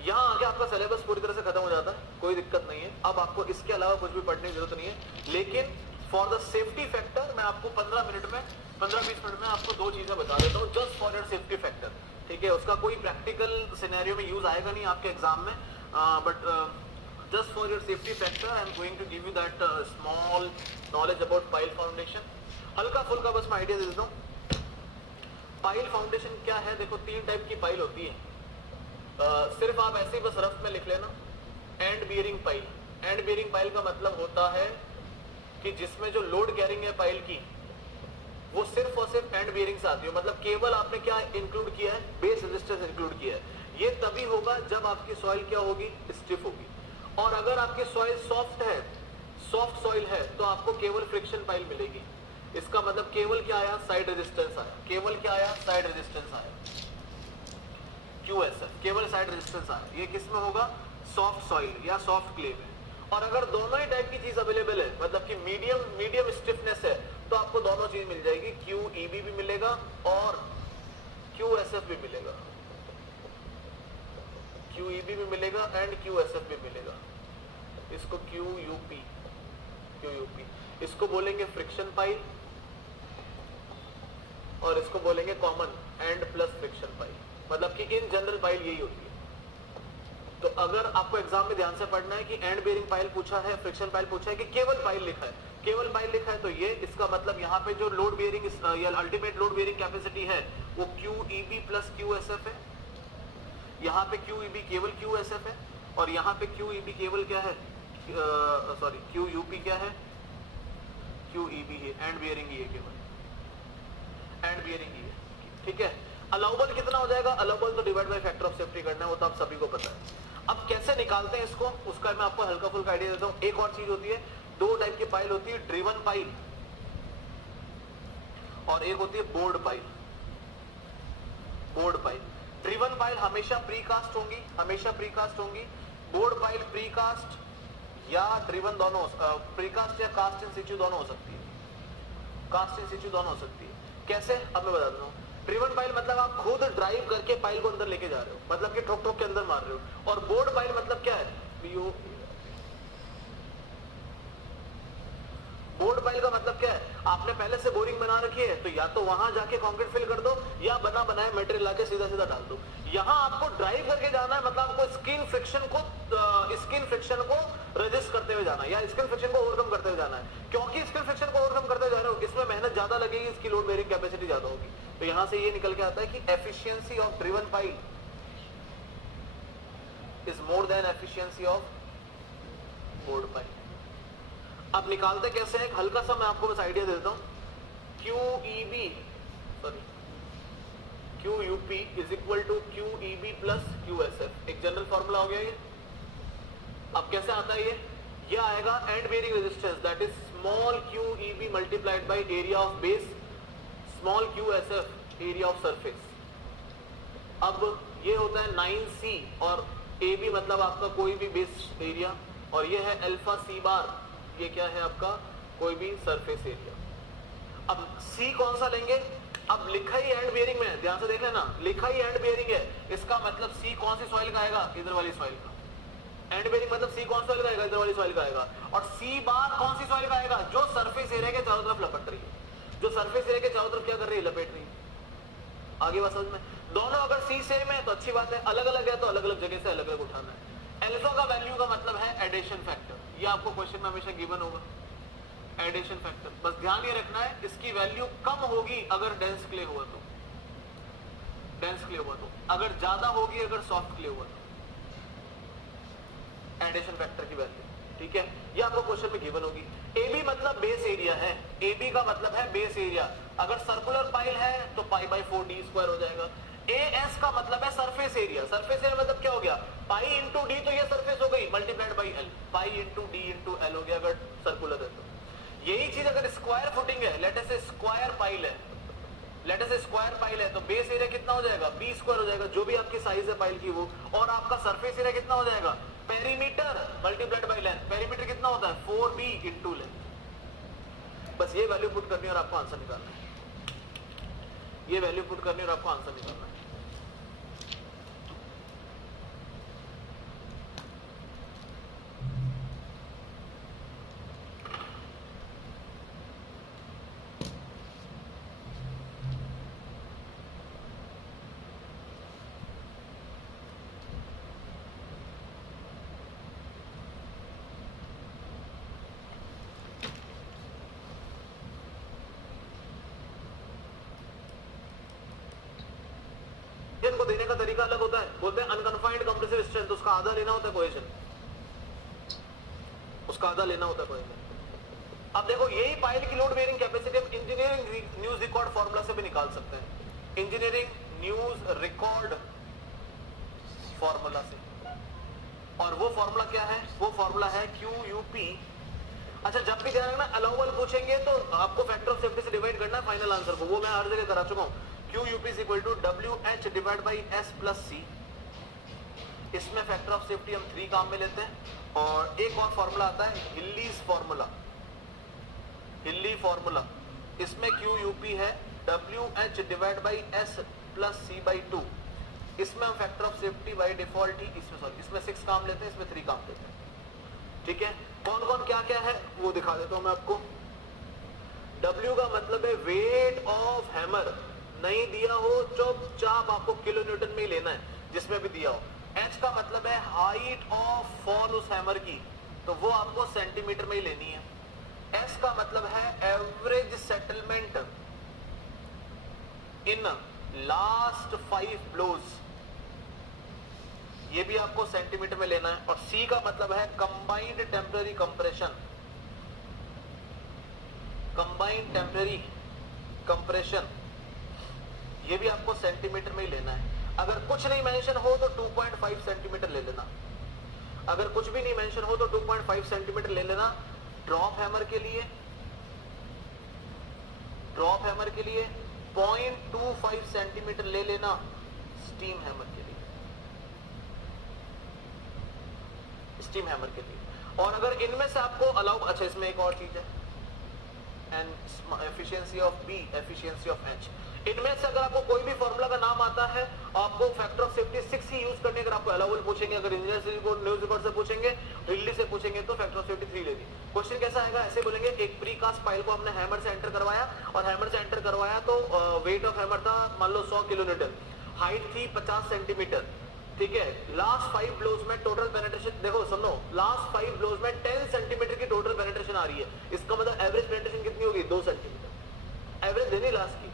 यहाँ आगे आपका सिलेबस पूरी तरह से खत्म हो जाता है, कोई दिक्कत नहीं है। अब आपको इसके अलावा कुछ भी पढ़ने की जरूरत नहीं है, लेकिन फॉर द सेफ्टी फैक्टर मैं आपको 15-20 मिनट में आपको दो चीजें बता देता हूँ, just for your safety factor. ठीक है, उसका कोई प्रैक्टिकल सिनेरियो में यूज आएगा नहीं आपके एग्जाम में, but just for your safety factor I am going to give you that small knowledge about pile foundation। हल्का फुल्का बस मैं आइडिया दे देता हूँ। पाइल फाउंडेशन क्या है? देखो, तीन टाइप की पाइल होती है, सिर्फ आप ऐसे ही बस रफ में लिख लेना, and bearing pile. And bearing pile का मतलब होता है कि जिसमें जो लोड कैरिंग है पाइल की वो सिर्फ और सिर्फ एंड बियरिंग से आती है, मतलब केवल आपने क्या इंक्लूड किया है, बेस रेजिस्टेंस इंक्लूड किया है। ये तभी होगा जब आपकी सॉइल क्या होगी, स्टिफ होगी। और अगर आपकी सॉइल सॉफ्ट है, सॉफ्ट सॉइल है, तो आपको केवल फ्रिक्शन पाइल मिलेगी। इसका मतलब केवल क्या आया, साइड रेजिस्टेंस आया। केवल क्या आया, साइड रेजिस्टेंस आया, QSF, केवल साइड रेजिस्टेंस आया। ये किस में होगा, सॉफ्ट सॉइल या सॉफ्ट क्ले में। और अगर दोनों ही टाइप की चीज अवेलेबल है, मतलब कि मीडियम स्टिफनेस है, तो आपको दोनों चीज मिल जाएगी, QEB भी मिलेगा और QSF भी मिलेगा। QEB भी मिलेगा एंड QSF भी मिलेगा। इसको QUP इसको बोलेंगे फ्रिक्शन पाइल, और इसको बोलेंगे common and plus friction pile. मतलब कि इन जनरल पाइल यही होती है। तो अगर आपको एग्जाम में ध्यान से पढ़ना है कि एंड बेयरिंग पाइल पूछा है, फ्रिक्शन पाइल पूछा है, कि केवल पाइल लिखा है, केवल पाइल लिखा है तो ये, इसका मतलब यहाँ पे जो लोड बेयरिंग या अल्टीमेट लोड बेयरिंग कैपेसिटी है वो QEB प्लस QSF है। यहाँ पे QEB केवल QSF है और यहाँ पे QEB केवल क्या है, सॉरी QUP क्या है, QEB है, एंड बेयरिंग ही है, केवल एंड बेयरिंग ही है, ठीक है। अलाउबल कितना हो जाएगा, अलाउबल तो divide by factor of safety करना है, वो तो आप सभी को पता है। अब कैसे निकालते हैं इसको, उसका मैं आपको हल्का फुल्का आइडिया देता हूँ। एक और चीज होती है, दो टाइप की पाइल होती है, ड्रिवन पाइल और एक होती है board pile. Board pile, driven pile हमेशा प्रीकास्ट होंगी, हमेशा प्रीकास्ट होंगी। बोर्ड पाइल प्रीकास्ट या ड्रिवन दोनों, प्रीकास्ट या कास्ट इन सिचु दोनों हो सकती है, कास्ट इन सिचु दोनों हो सकती है। कैसे, अब मैं बता देता हूँ। ड्रिवन पाइल मतलब आप खुद ड्राइव करके पाइल को अंदर लेके जा रहे हो, मतलब कि ठोक ठोक के अंदर मार रहे हो। और बोर्ड पाइल मतलब क्या है, बोर्ड पाइल का मतलब क्या है, आपने पहले से बोरिंग बना रखी है तो या तो वहां जाके कंक्रीट फिल कर दो या बना बनाए मटेरियल लाके सीधा सीधा डाल दो। यहां आपको ड्राइव करके जाना है, मतलब आपको स्किन फ्रिक्शन को रेजिस्ट करते हुए जाना है या स्किन फ्रिक्शन को ओवरकम करते हुए जाना है। क्योंकि स्किन फ्रिक्शन को ओवरकम करते जा रहे हो, इसमें मेहनत ज्यादा लगेगी, इसकी लोड बेयरिंग कैपेसिटी ज्यादा होगी। तो यहां से ये निकल के आता है कि efficiency of driven pile is more than efficiency of board pile. अब निकालते कैसे हैं, हल्का सा मैं आपको बस आइडिया देता हूं। QUP is equal to QEB plus QSF, एक जनरल फॉर्मूला हो गया ये। अब कैसे आता है ये आएगा and bearing resistance that is small QEB multiplied by area of base, small QSF area of surface. अब ये होता है 9C और AB मतलब आपका कोई भी बेस एरिया, और ये है अल्फा C बार, ये क्या है आपका कोई भी सरफेस एरिया। अब C कौन सा लेंगे, अब लिखा ही एंड बेयरिंग में, ध्यान से देख लेना, लिखा ही एंड बेयरिंग है, इसका मतलब C कौन सी सॉइल का आएगा, इधर वाली सॉइल का। एंड बेयरिंग मतलब C कौन सा सॉइल का आएगा, इधर वाली सॉइल का आएगा। और C बार कौन सी सॉइल का आएगा, जो सरफेस एरिया के चारों तरफ लपट रही है, जो सरफेस एरिया के चारों तरफ क्या कर रही है, लपेट रही है। आगे बात समझ में, दोनों अगर C सेम है तो अच्छी बात है, अलग अलग है तो अलग अलग जगह से अलग अलग उठाना है। अल्फा का वैल्यू का मतलब है एडिशन फैक्टर, ये आपको क्वेश्चन में हमेशा गिवन होगा, एडिशन फैक्टर। बस ध्यान ये रखना है इसकी वैल्यू कम होगी अगर डेंस क्ले हुआ तो, डेंस क्ले हुआ तो, अगर ज्यादा होगी अगर सॉफ्ट क्ले हुआ तो, एडिशन फैक्टर की वैल्यू, ठीक है। ये आपको क्वेश्चन में गिवन होगी। AB मतलब बेस एरिया है, AB का मतलब है बेस एरिया। अगर सर्कुलर पाइल है तो पाई बाई 4d स्क्वायर हो जाएगा। AS का मतलब है सरफेस एरिया, सरफेस एरिया मतलब क्या हो गया, पाई इंटू डी, तो ये सरफेस हो गई multiplied by L, pi into D into L हो गया अगर सर्कुलर है तो। यही चीज अगर स्क्वायर फुटिंग है, लेट अस से स्क्वायर पाइल है, लेट अस से स्क्वायर पाइल है तो बेस एरिया कितना हो जाएगा, B स्क्वायर हो जाएगा, जो भी आपकी साइज है पाइल की वो, और आपका सरफेस एरिया कितना हो जाएगा, perimeter multiplied by length. Perimeter कितना होता है, 4B इंटू लेंथ। बस ये वैल्यू पुट करनी है और आपको आंसर निकालना है, ये वैल्यू पुट करनी है और आपको आंसर निकालना है। को देने का तरीका अलग होता है, बोलते हैं अनकन्फाइंड कंप्रेसिव स्ट्रेंथ, उसका आधा लेना होता है कोहेजन, उसका आधा लेना होता है कोहेजन। अब देखो यही पाइल की लोड बेयरिंग कैपेसिटी हम इंजीनियरिंग न्यूज रिकॉर्ड फार्मूला से भी निकाल सकते हैं, इंजीनियरिंग न्यूज रिकॉर्ड फार्मूला से। और वो फार्मूला क्या है, वो फार्मूला है QUP। अच्छा, जब भी ध्यान रखना अलाउबल पूछेंगे तो आपको फैक्टर ऑफ सेफ्टी से डिवाइड करना है फाइनल आंसर को, वो मैं हर जगह करा चुका हूं। QUP is equal to WH divided by S plus C। इसमें फैक्टर ऑफ सेफ्टी हम 3 काम में लेते हैं। और एक और फॉर्मूला आता है हिल्लीज फॉर्मूला, हिल्ली फॉर्मूला, इसमें QUP है WH divided by S plus C by 2। इसमें हम factor of safety by default ही इसमें 6 काम लेते हैं, इसमें 3 काम लेते हैं, ठीक है। कौन कौन क्या क्या है वो दिखा देता हूं मैं आपको। W का मतलब है वेट ऑफ हैमर, नहीं दिया हो चुपचाप आपको किलो न्यूटन में ही लेना है, जिसमें भी दिया हो। H का मतलब है हाइट ऑफ फॉल उस हैमर की, तो वो आपको सेंटीमीटर में ही लेनी है। एस का मतलब है average settlement in last 5 blows, ये भी आपको सेंटीमीटर में लेना है। और सी का मतलब है combined temporary compression, combined temporary compression, ये भी आपको सेंटीमीटर में ही लेना है। अगर कुछ नहीं मेंशन हो तो 2.5 सेंटीमीटर ले लेना, अगर कुछ भी नहीं मेंशन हो तो 2.5 सेंटीमीटर ले लेना। ड्रॉप हैमर के लिए, ड्रॉप हैमर के लिए 0.25 सेंटीमीटर ले लेना स्टीम हैमर के लिए, स्टीम हैमर के लिए। और अगर इनमें से आपको अलाउ, अच्छा इसमें एक और चीज है, and efficiency of B, efficiency of H, इनमें से अगर आपको कोई भी फॉर्मूला का नाम आता है, आपको factor of safety 6 he use करने, अगर आपको अलाउबल पूछेंगे, अगर इंजीनियर से न्यूज रिपोर्ट से पूछेंगे, हिल्ली से पूछेंगे तो फैक्टर ऑफ सेफ्टी 3 लेगी। क्वेश्चन कैसा आएगा, ऐसे बोलेंगे एक प्रीकास्ट पाइल को हमने हैमर से एंटर करवाया, और हैमर से एंटर करवाया तो वेट ऑफ हैमर था मान लो 100 किलो न्यूटन, हाइट थी 50 सेंटीमीटर, ठीक है। लास्ट 5 ब्लोज में टोटल पेनिट्रेशन, देखो सुनो, लास्ट 5 ब्लोज में 10 सेंटीमीटर की टोटल पेनिट्रेशन आ रही है, इसका मतलब एवरेज पेनिट्रेशन कितनी होगी, 2 सेंटीमीटर एवरेज देनी लास्ट की,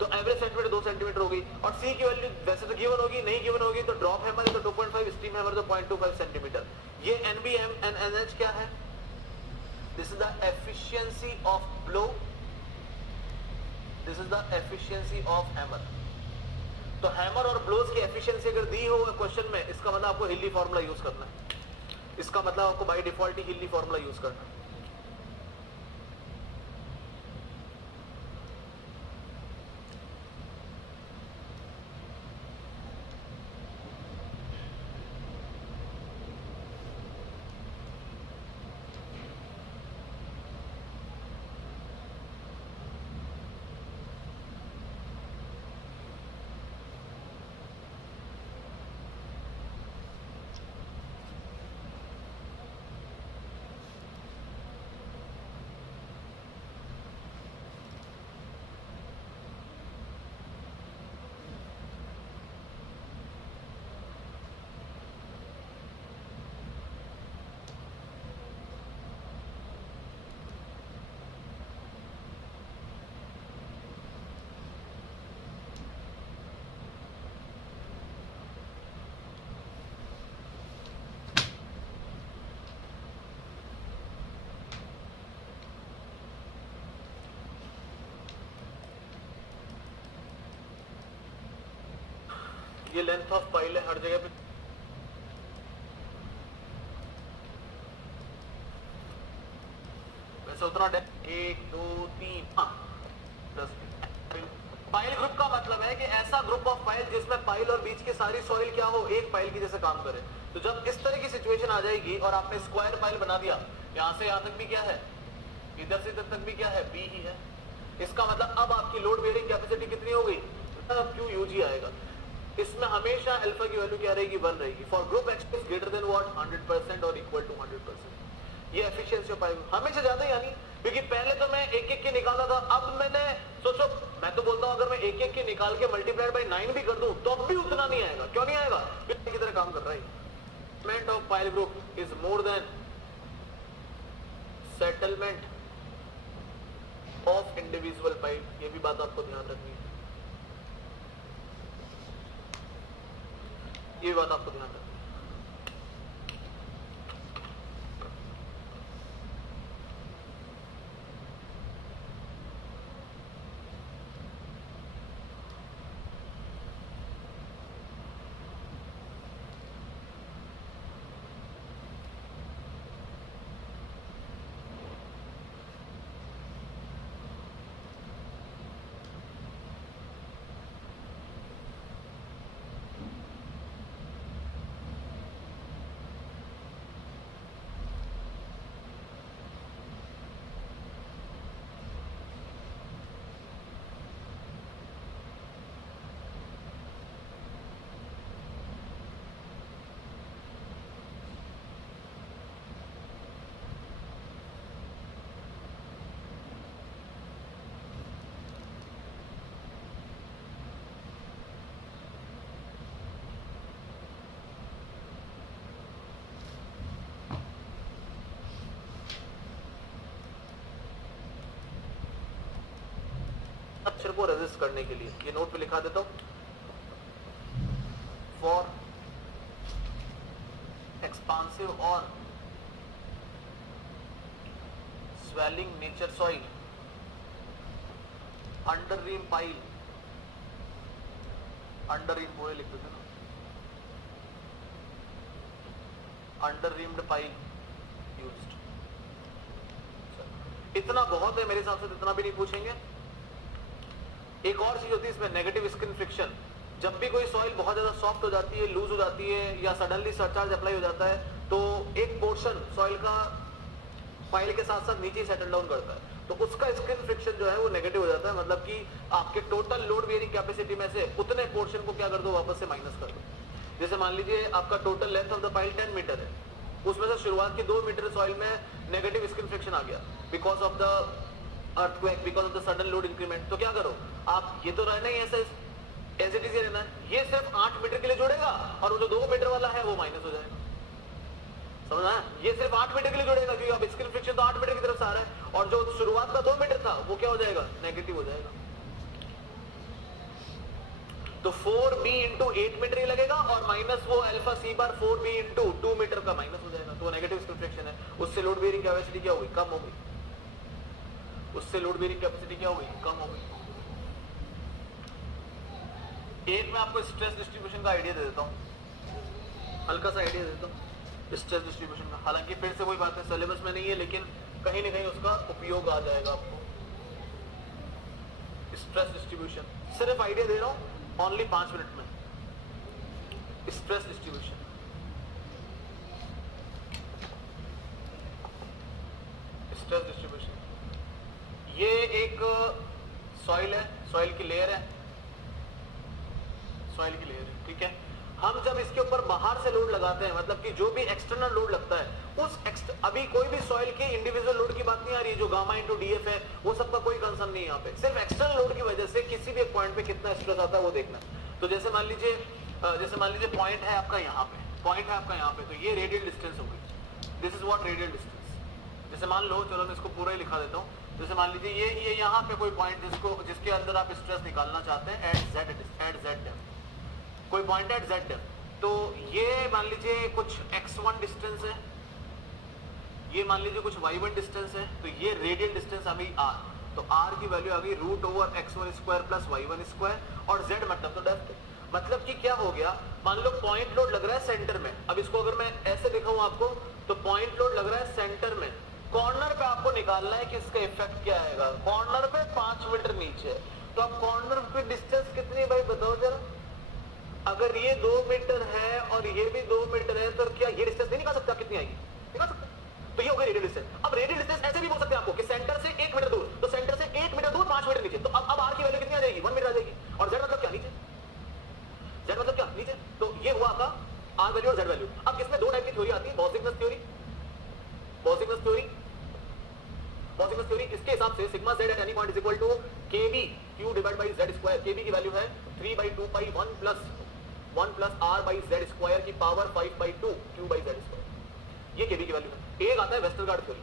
तो एवरेज सेंटीमीटर 2 सेंटीमीटर होगी। और सी की वैल्यू वैसे तो गिवन होगी, नहीं गिवन होगी तो ड्रॉप हैमर है तो 2.5, स्टीम हैमर तो 0.25 सेंटीमीटर। ये एनबीएम एंड एनएच क्या है, this is the efficiency of blow, this is the efficiency of hammer. तो हैमर और ब्लोज की एफिशिएंसी अगर दी हो क्वेश्चन में, इसका मतलब आपको हिल्ली फार्मूला यूज करना है, इसका मतलब आपको बाय डिफॉल्ट ही हिल्ली फार्मूला यूज करना है। ये लेंथ ऑफ पाइल है हर जगह पे, वैसे उतना डेप्थ 1 2 3 10। पाइल ग्रुप का मतलब है कि ऐसा ग्रुप ऑफ पाइल जिसमें पाइल और बीच की सारी सॉइल क्या हो, एक पाइल की जैसे काम करे। तो जब इस तरह की सिचुएशन आ जाएगी और आपने स्क्वायर पाइल बना दिया, यहां से यहां तक भी क्या है, इधर से इधर तक भी क्या है, बी ही है, इसका मतलब अब आपकी लोड बेयरिंग कैपेसिटी कितनी हो गई, क्यू यूजी आएगा। इसमें हमेशा अल्फा की वैल्यू क्या रहेगी, 1 रहेगी। For group x greater than what, 100% और इक्वल टू 100%। ये एफिशिएंसी ऑफ पाइप हमेशा ज्यादा ही आनी, क्योंकि पहले तो मैं एक एक के निकाला था, अब मैंने सोचो, मैं तो बोलता हूं अगर मैं एक एक के निकाल के मल्टीप्लाइड बाय 9 भी कर दूं तो अब भी उतना नहीं आएगा। क्यों नहीं आएगा, की तरह काम कर रहा है। Settlement of pile group is more than settlement of individual pipe, ये भी बात आपको ध्यान रखनी है, ये बात आपको ध्यान रखनी है। फ्रैक्चर को रेजिस्ट करने के लिए। ये नोट पे लिखा देता हूं, फॉर एक्सपांसिव और swelling nature soil under ream pile, under ream पूरे लिख देते ना, under reamed pile used। इतना बहुत है मेरे हिसाब से, इतना भी नहीं पूछेंगे। एक और चीज होती है इसमें, नेगेटिव स्किन फ्रिक्शन। जब भी कोई सॉइल बहुत ज्यादा सॉफ्ट हो जाती है, लूज हो जाती है, या सडनली सरचार्ज अप्लाई हो जाता है, तो एक पोर्शन सॉइल का फाइल के साथ साथ नीचे सेटल डाउन करता है, तो उसका स्किन फ्रिक्शन जो है वो नेगेटिव हो जाता है। मतलब कि आपके टोटल लोड बेयरिंग कैपेसिटी में से उतने पोर्शन को क्या कर दो, वापस से माइनस कर दो। जैसे मान लीजिए आपका total length of the pile 10 metre है, उसमें से शुरुआत की 2 मीटर सॉइल में नेगेटिव स्किन फ्रिक्शन आ गया because of the earthquake, because of the sudden load increment. तो क्या करो आप, ये तो रहना ही ऐसे एज इट इज रहना है, ये सिर्फ 8 मीटर के लिए जोड़ेगा और वो जो 2 मीटर वाला है वो माइनस हो जाएगा। समझना है? ये सिर्फ 8 मीटर के लिए जोड़ेगा क्योंकि अब स्किन फ्रिक्शन तो 8 मीटर की तरफ से आ रहा है, और जो शुरुआत का 2 मीटर था वो क्या हो जाएगा, नेगेटिव हो जाएगा। तो 4b इंटू 8 मीटर ही लगेगा और माइनस वो अल्फा सी बार 4b इंटू 2 मीटर का माइनस हो जाएगा। तो वो नेगेटिव स्किन फ्रिक्शन है, उससे लोड बेयरिंग कैपेसिटी क्या हुई, कम हो गई। उससे लोड बेयरिंग कैपेसिटी क्या हुई, कम हो गई। एक मैं आपको स्ट्रेस डिस्ट्रीब्यूशन का आइडिया दे देता हूं, हल्का सा आइडिया दे देता हूं स्ट्रेस डिस्ट्रीब्यूशन का। हालांकि फिर से वही बात है, सिलेबस में नहीं है, लेकिन कहीं ना कहीं उसका उपयोग आ जाएगा आपको। स्ट्रेस डिस्ट्रीब्यूशन सिर्फ आइडिया दे रहा हूं, ओनली 5 मिनट में। स्ट्रेस डिस्ट्रीब्यूशन, स्ट्रेस डिस्ट्रीब्यूशन, ये एक सॉइल है, सॉइल की लेयर है, सॉइल की लेयर है, ठीक है। हम जब इसके ऊपर बाहर से लोड लगाते हैं, मतलब कि जो भी एक्सटर्नल लोड लगता है, अभी कोई भी सॉइल के इंडिविजुअल लोड की बात नहीं आ रही, जो गामा इंटू डीएफ है वो सबका कोई कंसर्न नहीं है यहाँ पे, सिर्फ एक्सटर्नल लोड की वजह से किसी भी एक पॉइंट पे कितना स्ट्रेस आता है वो देखना। तो जैसे मान लीजिए पॉइंट है आपका यहाँ पे, पॉइंट है आपका यहाँ पे, तो ये रेडियल डिस्टेंस हो गई, this is what radial distance. जैसे मान लो, चलो मैं इसको पूरा ही लिखा देता हूँ। जैसे मान लीजिए ये यहाँ पे कोई पॉइंट जिसके अंदर आप स्ट्रेस निकालना चाहते हैं एट जेड डेप्थ, कोई पॉइंट एट जेड डेप्थ। तो ये मान लीजिए कुछ x1 डिस्टेंस है, ये मान लीजिए कुछ y1 डिस्टेंस है, तो ये रेडियल डिस्टेंस आ गई r। तो r की वैल्यू आ गई √x1² प्लस y1², और z मतलब तो डेप्थ। मतलब कि क्या हो गया, मान लो पॉइंट लोड लग रहा है सेंटर में। अब इसको अगर मैं ऐसे दिखाऊं आपको, तो पॉइंट लोड लग रहा है सेंटर में, कॉर्नर पे आपको निकालना है कि इसका इफेक्ट क्या आएगा। कॉर्नर पे 5 मीटर नीचे, तो अब कॉर्नर पे डिस्टेंस कितनी भाई बताओ जरा। अगर ये 2 मीटर है और ये भी 2 मीटर है, तो क्या ये डिस्टेंस नहीं निकाल सकते? कितनी आएगी, निकाल सकते? तो ये हो गई रेडियल डिस्टेंस। अब रेडियल डिस्टेंस ऐसे भी बोल सकते हैं आपको कि सेंटर से 1 मीटर दूर, तो सेंटर से 1 मीटर दूर 5 मीटर नीचे। तो अब r की वैल्यू कितनी आ जाएगी, 1 मीटर आ जाएगी। और z मतलब क्या, नीचे। z मतलब क्या, नीचे। तो ये हुआ आपका r वैल्यू और z वैल्यू। अब इसमें 2 टाइप की थ्योरी आती है, Boussinesq theory, Boussinesq theory, Boussinesq theory. इसके हिसाब से sigma z at any point is equal to kb q divide by z square. kb की वैल्यू है 3/2 pi 1 plus r by Z square की power 5/2 q by Z square. ये kb की value है। एक आता है Westergaard theory,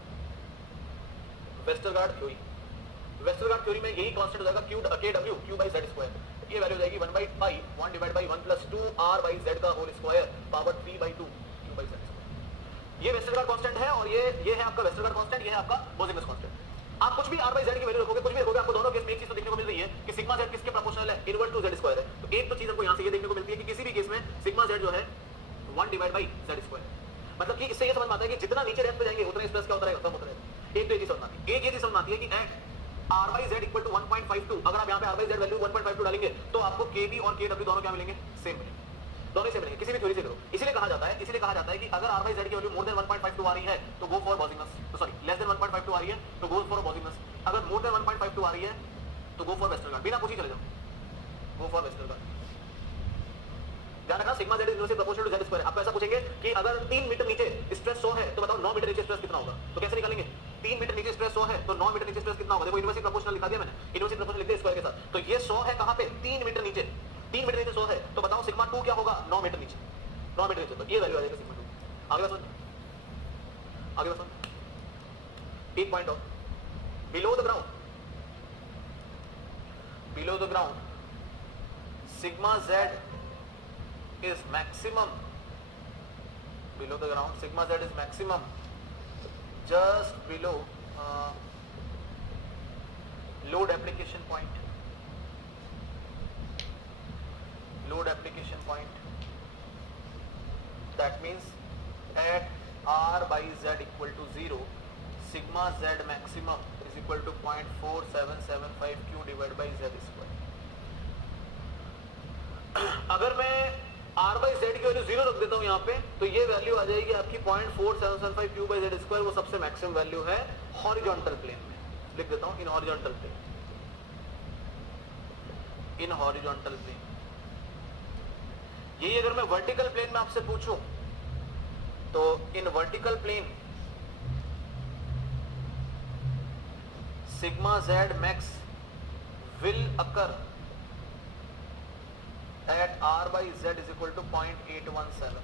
Westergaard theory, Westergaard theory में यही कांस्टेंट हो जाएगा kw q by Z square. ये वैल्यू हो जाएगी 1/1 divide by 1 plus 2r by Z का whole square power 3/2 q by Z square. ये वेस्टरगार्ड कांस्टेंट है, और ये है आपका वेस्टरगार्ड कांस्टेंट, ये है आपका बोसिंगटन कांस्टेंट। आप कुछ भी r बाई जेड की वैल्यू रखोगे, कुछ भी रखोगे, आपको दोनों केस में एक चीज तो देखने को मिल रही है कि सिग्मा z किसके प्रोपोर्शनल है, इनवर्स टू z स्क्वायर है। तो एक तो चीज हमको यहां से ये देखने को मिलती है कि किसी भी केस में सिग्मा z जो है 1 डिवाइड बाई z स्क्वायर। मतलब कि इससे ये समझ में आता है कि जितना नीचे डेप्थ पे जाएंगे उतना स्ट्रेस क्या होता रहेगा, कम होता रहेगा। एक तो ये चीज समझ आती है। एक ये चीज समझ आती है कि at r by z equal to 1.52, अगर आप यहां पे r बाई z वैल्यू 1.52 डालेंगे तो आपको kb और kw दोनों क्या मिलेंगे, सेम मिलेंगे, दोनों से मिलेंगे, किसी भी थ्योरी से करो। इसलिए कहा जाता है कि अगर r बाई z की वैल्यू मोर देन 1.52 आ रही है तो गो फॉर बॉसिंगटन, तो सॉरी लेस देन 1.52 आ रही है तो गो फॉर बॉसिंगटन। अगर मोर देन 1.52 आ रही है तो गो फॉर वेस्टरगार्ड, बिना पूछे चले जाओ, गो फॉर वेस्टरगार्ड। ध्यान रखना sigma z is inversely proportional to z square. आपको ऐसा पूछेंगे कि अगर 3 मीटर नीचे स्ट्रेस 100 है तो बताओ 9 मीटर नीचे स्ट्रेस कितना होगा, तो कैसे निकालेंगे। 3 मीटर नीचे स्ट्रेस 100 है तो 9 मीटर नीचे स्ट्रेस कितना होगा, देखो इनवर्सली प्रोपोर्शनल लिखा दिया मैंने, इनवर्सली प्रोपोर्शनल लिख दिया स्क्वायर के साथ। तो ये 100 है कहां पे, 3 मीटर नीचे, 3 मीटर नीचे 100 है, तो बताओ सिग्मा 2 क्या होगा, 9 मीटर नीचे, 9 मीटर नीचे, तो ये वैल्यू आ जाएगा सिग्मा 2। आगे सुन, आगे सुन, एक पॉइंट और, below the ground, below the ground, sigma z is maximum below the ground, sigma z is maximum just below load application point, load application point. That means at r by z equal to 0, sigma z maximum is equal to 0.4775 q divided by z square. अगर मैं r by z की value 0 रख देता हूं यहाँ पे, तो ये वैल्यू आ जाएगी आपकी 0.4775 q by z स्क्वायर. वो सबसे मैक्सिमम वैल्यू है हॉरिजॉन्टल प्लेन में. लिख देता हूं in horizontal plane, in horizontal plane. यही अगर मैं वर्टिकल प्लेन में आपसे पूछूं, तो in vertical plane sigma z max will occur at r by z is equal to 0.817.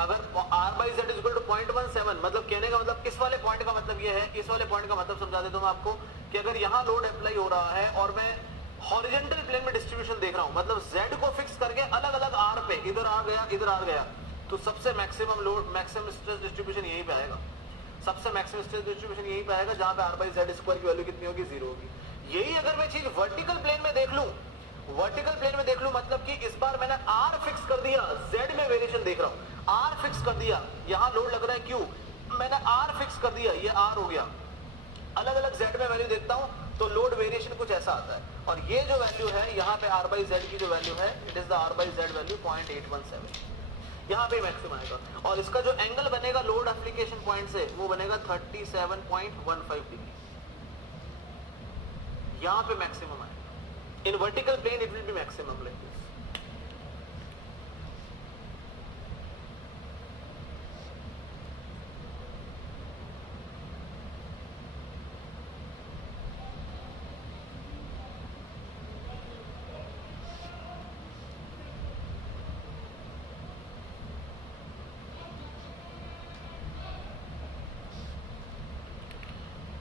अगर r by z is equal to 0.17, मतलब कहने का मतलब किस वाले पॉइंट का मतलब ये है, इस वाले पॉइंट का मतलब समझा देता हूं मैं आपको कि अगर यहाँ लोड अप्लाई हो रहा है और मैं हॉरिजॉन्टल प्लेन में डिस्ट्रीब्यूशन देख रहा हूं, मतलब z को फिक्स करके अलग अलग r पे, इधर आ गया इधर आ गया, तो सबसे maximum load, maximum stress distribution यहीं पे आएगा. सबसे मैक्सिमम स्ट्रेस डिस्ट्रीब्यूशन यहीं पे आएगा जहां पे r by z स्क्वायर की वैल्यू कितनी होगी, 0 होगी. यही अगर मैं चीज वर्टिकल प्लेन में देख लूं, वर्टिकल प्लेन में देख लूं, मतलब कि इस बार मैंने r फिक्स कर दिया, z में वेरिएशन देख रहा हूं, r फिक्स कर दिया, यहां लोड लग रहा है q, मैंने r फिक्स कर दिया, ये r हो गया. अलग अलग z में वैल्यू देखता हूं तो लोड वेरिएशन कुछ ऐसा आता है. और ये जो वैल्यू है यहाँ पे r by z की जो वैल्यू है, it is the r by z value 0.817. यहाँ पे मैक्सिमम आएगा. और इसका जो एंगल बनेगा लोड एप्लीकेशन पॉइंट से, वो बनेगा 37.15 डिग्री. यहाँ पे मैक्सिमम आएगा. In vertical plane it will be maximum like this.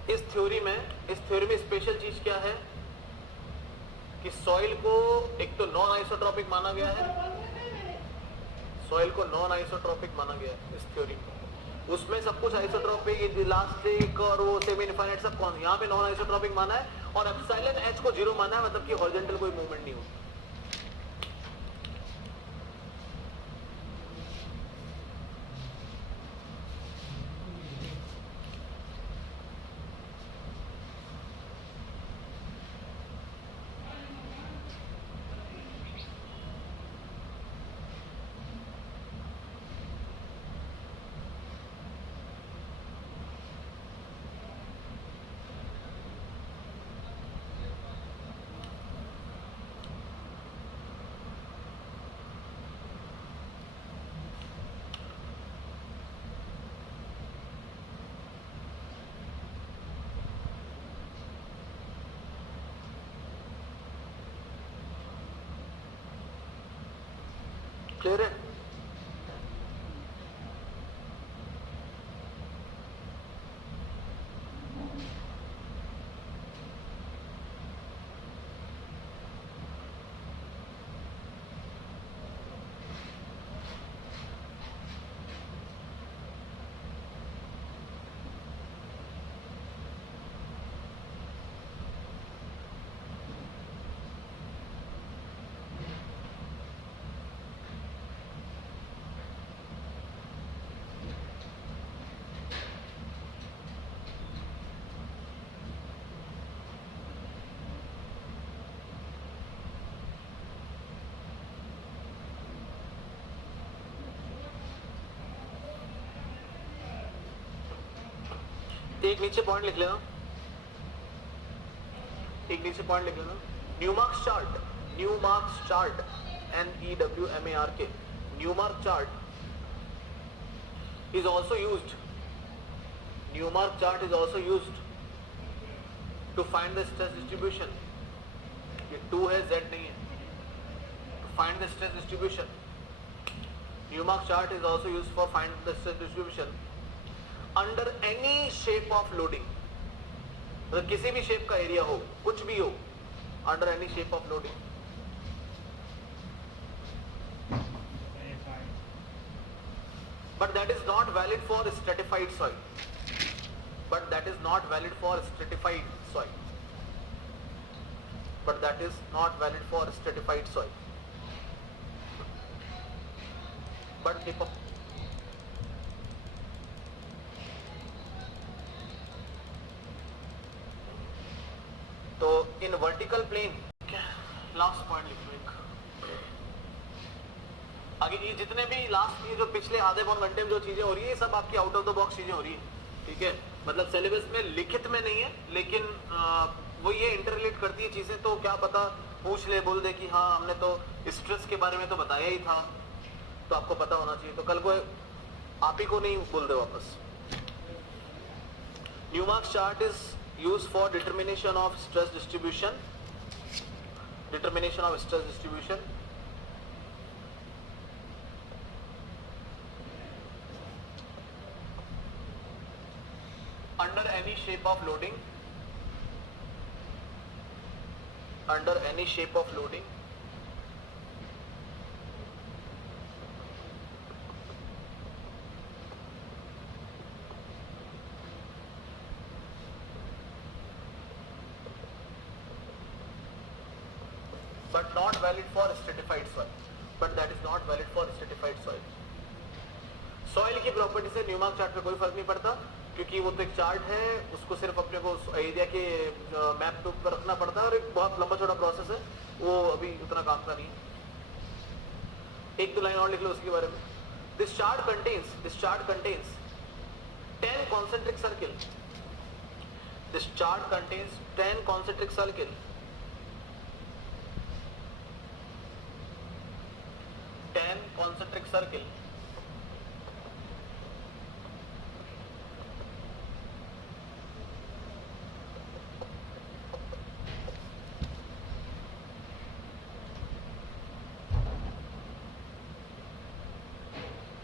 इस थ्योरी में स्पेशल चीज क्या है कि सॉइल को एक तो नॉन आइसोट्रॉपिक माना गया है, सॉइल को नॉन आइसोट्रॉपिक माना गया है इस थ्योरी में. उसमें सब कुछ आइसोट्रॉपिक, इलास्टिक और वो सेमी इनफाइनाइट सब कौन, यहाँ पे नॉन आइसोट्रॉपिक माना है. और एप्सिलॉन h को 0 माना है, मतलब कि हॉरिजॉन्टल कोई मूवमेंट नहीं होती. क्लियर है? एक नीचे पॉइंट लिख लेना, एक नीचे पॉइंट लिख लेना. Newmark chart, Newmark chart, NEWMARK, Newmark chart is also used Newmark chart is also used to find the stress distribution. ये 2 है, Z नहीं है. To find the stress distribution. Newmark chart is also used for find the stress distribution under any shape of loading. मतलब किसी भी shape का area हो, कुछ भी हो, under any shape of loading. But that is not valid for stratified soil. But that is not valid for stratified soil. But that is not valid for stratified soil. But तो in vertical plane, last point लिख लो एक. आगे ये जितने भी last ये जो पिछले आधे पौन घंटे में जो चीजें हो रही है, सब आपकी आउट ऑफ द बॉक्स चीजें हो रही है. ठीक है, मतलब सिलेबस में लिखित में नहीं है, लेकिन वो ये इंटररिलेट करती है चीजें. तो क्या पता पूछ ले, बोल दे कि हाँ हमने तो स्ट्रेस के बारे में तो बताया ही था, तो आपको पता होना चाहिए. तो कल को आप ही को नहीं बोल दे वापस. Newmark chart is use for determination of stress distribution. Determination of stress distribution under any shape of loading. Under any shape of loading. But not valid for stratified soil. But that is not valid for stratified soil. Soil की property से Newmark chart पे कोई फर्क नहीं पड़ता, क्योंकि वो तो एक चार्ट है, उसको सिर्फ अपने को एरिया के मैप पे ऊपर रखना पड़ता है, और एक बहुत लंबा चौड़ा प्रोसेस है, वो अभी उतना काम का नहीं है. एक दो लाइन और लिख लो उसके बारे में. This chart contains 10 concentric circle. This chart contains 10 concentric circle. 10 concentric circle.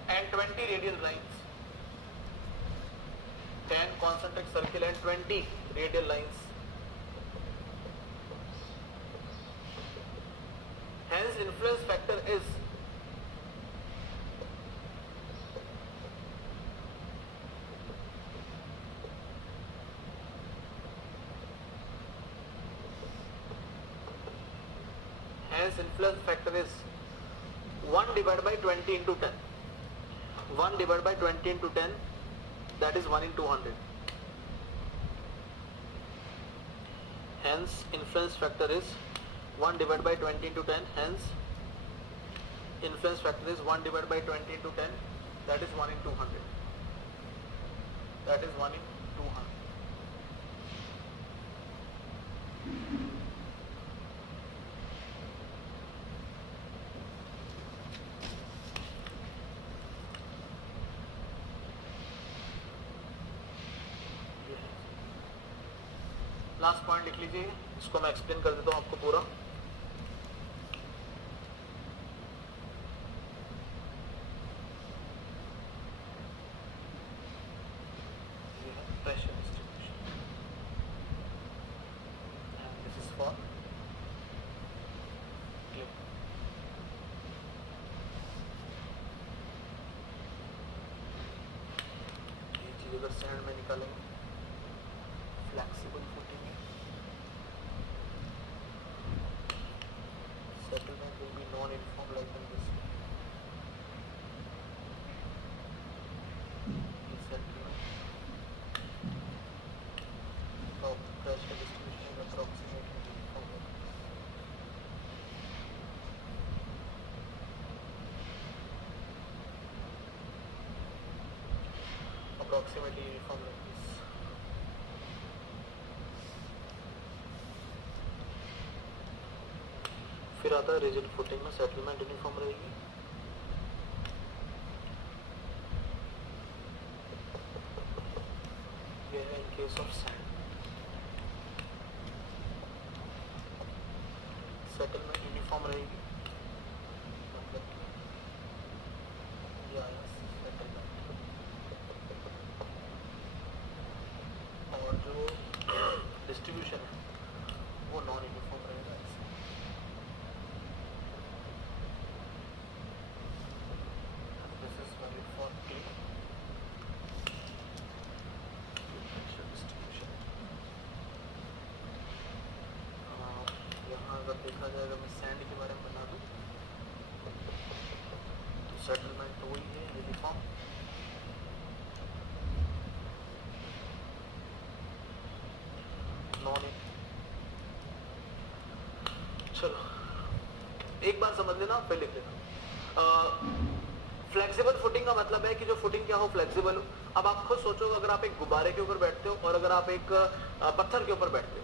And 20 radial lines. 10 concentric circle and 20 radial lines. Hence influence factor is influence factor is 1 divided by 20 into 10. 1 divided by 20 into 10, that is 1 in 200. Hence influence factor is 1 divided by 20 into 10. Hence influence factor is 1 divided by 20 into 10, that is 1 in 200. That is 1 in 200. Last point लिख लीजिए, इसको मैं explain कर देता हूँ आपको पूरा. Pressure distribution and this is for ये चीज अगर सैंड में निकालेंगे, flexible footing, settlement will be non-uniform like in this. Settlement of pressure distribution is approximately uniform. Approximately uniform like this. फिर आता है रिजिड फुटिंग में सेटलमेंट यूनिफॉर्म रहेगी. Case of sand settlement uniform रहेगी, और जो डिस्ट्रीब्यूशन है वो नॉन यूनिफॉर्म रहेगा। This is valid for clay distribution. यहाँ अगर देखा जाए, अगर मैं सैंड के बारे में बता दूँ तो सेटलमेंट तो वही है यूनिफॉर्म, नॉन। चलो एक बार समझ लेना, फिर लिख लेना। फ्लेक्सिबल फुटिंग का मतलब है कि जो फुटिंग क्या हो, फ्लेक्सिबल हो। अब आप खुद सोचो, अगर आप एक गुब्बारे के ऊपर बैठते हो और अगर आप एक पत्थर के ऊपर बैठते हो,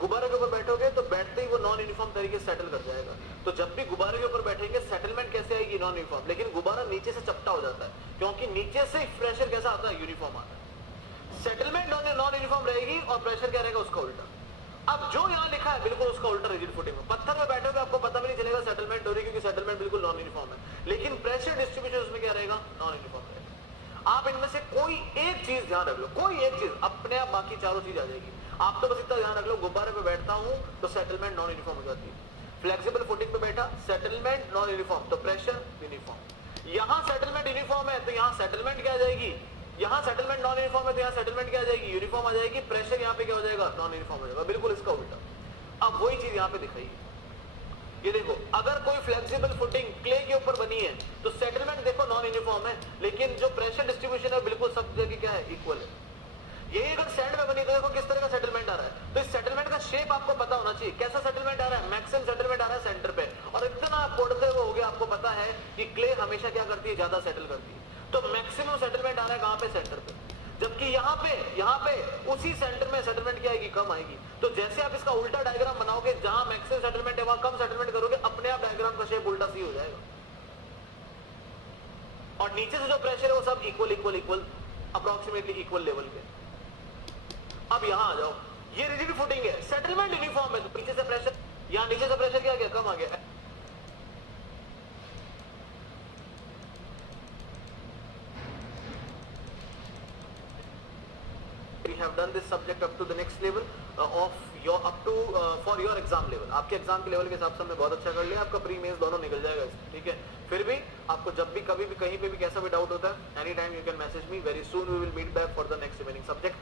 गुब्बारे के ऊपर बैठोगे तो बैठते ही वो नॉन यूनिफॉर्म तरीके से सेटल कर जाएगा। तो जब भी गुब्बारे के ऊपर बैठेंगे सेटलमेंट कैसे आएगी, नॉन यूनिफॉर्म। लेकिन गुब्बारा नीचे से चपटा हो जाता है, क्योंकि नीचे से प्रेशर कैसा आता है, यूनिफॉर्म आता है। सेटलमेंट नॉन यूनिफॉर्म रहेगी और प्रेशर क्या रहेगा, उसका उल्टा। अब जो यहाँ लिखा है बिल्कुल उसका उल्टा रिजिड फुटिंग में। पत्थर में बैठोगे आपको पता भी नहीं चलेगा सेटलमेंट हो रही, क्योंकि सेटलमेंट बिल्कुल नॉन यूनिफॉर्म है। लेकिन प्रेशर डिस्ट्रीब्यूशन उसमें क्या रहेगा, नॉन यूनिफॉर्म रहेगा। आप इनमें से कोई एक चीज ध्यान रख लो, कोई एक चीज, अपने आप बाकी चारों चीज आ जाएगी। आप तो बस इतना ध्यान रख लो, गुब्बारे पे बैठता हूं तो सेटलमेंट नॉन यूनिफॉर्म हो जाती है। फ्लेक्सिबल फुटिंग पे बैठा, सेटलमेंट नॉन यूनिफॉर्म, तो प्रेशर यूनिफॉर्म। यहां सेटलमेंट यूनिफॉर्म है तो यहां सेटलमेंट क्या आ जाएगी, यहाँ सेटलमेंट नॉन यूनिफॉर्म है तो यहाँ सेटलमेंट क्या आ जाएगी, यूनिफॉर्म आ जाएगी। प्रेशर यहाँ पे क्या हो जाएगा, नॉन यूनिफॉर्म हो जाएगा, बिल्कुल इसका उल्टा। अब वही चीज यहाँ पे दिखाई है, ये देखो, अगर कोई फ्लेक्सिबल फुटिंग क्ले के ऊपर बनी है तो सेटलमेंट देखो नॉन यूनिफॉर्म है, लेकिन जो प्रेशर डिस्ट्रीब्यूशन है बिल्कुल सब जगह क्या है, इक्वल है। यही अगर सैंड में बनी तो देखो किस तरह का सेटलमेंट आ रहा है। तो इस सेटलमेंट का शेप आपको पता होना चाहिए, कैसा सेटलमेंट आ रहा है, मैक्सिमम सेटलमेंट आ रहा है सेंटर पे। और इतना पढ़ते हुए हो गया, आपको पता है कि क्ले हमेशा क्या करती है, ज्यादा सेटल करती है। तो मैक्सिमम सेटलमेंट आ रहा है कहां पे, सेंटर पे। जबकि यहाँ पे उसी सेंटर में सेटलमेंट क्या आएगी, कम आएगी। तो जैसे आप इसका उल्टा डायग्राम बनाओगे, जहां मैक्सिमम सेटलमेंट है वहां कम सेटलमेंट करोगे, अपने आप डायग्राम का शेप उल्टा सी हो जाएगा। और नीचे से जो प्रेशर है वो सब equal equal equal, approximately equal level पे। अब यहां आ जाओ, ये रिजिड फुटिंग है, सेटलमेंट यूनिफॉर्म है, तो नीचे से प्रेशर, यहां नीचे से प्रेशर क्या आ गया, कम आ गया। We have done this subject up to the next level of your up to for your exam level। आपके एग्जाम के लेवल के हिसाब से हमने बहुत अच्छा कर लिया, आपका प्री मेंस दोनों निकल जाएगा इससे, ठीक है। फिर भी आपको जब भी कभी भी कहीं पे भी कैसा भी डाउट होता है, any time you can message me. Very soon we will meet back for the next remaining subject.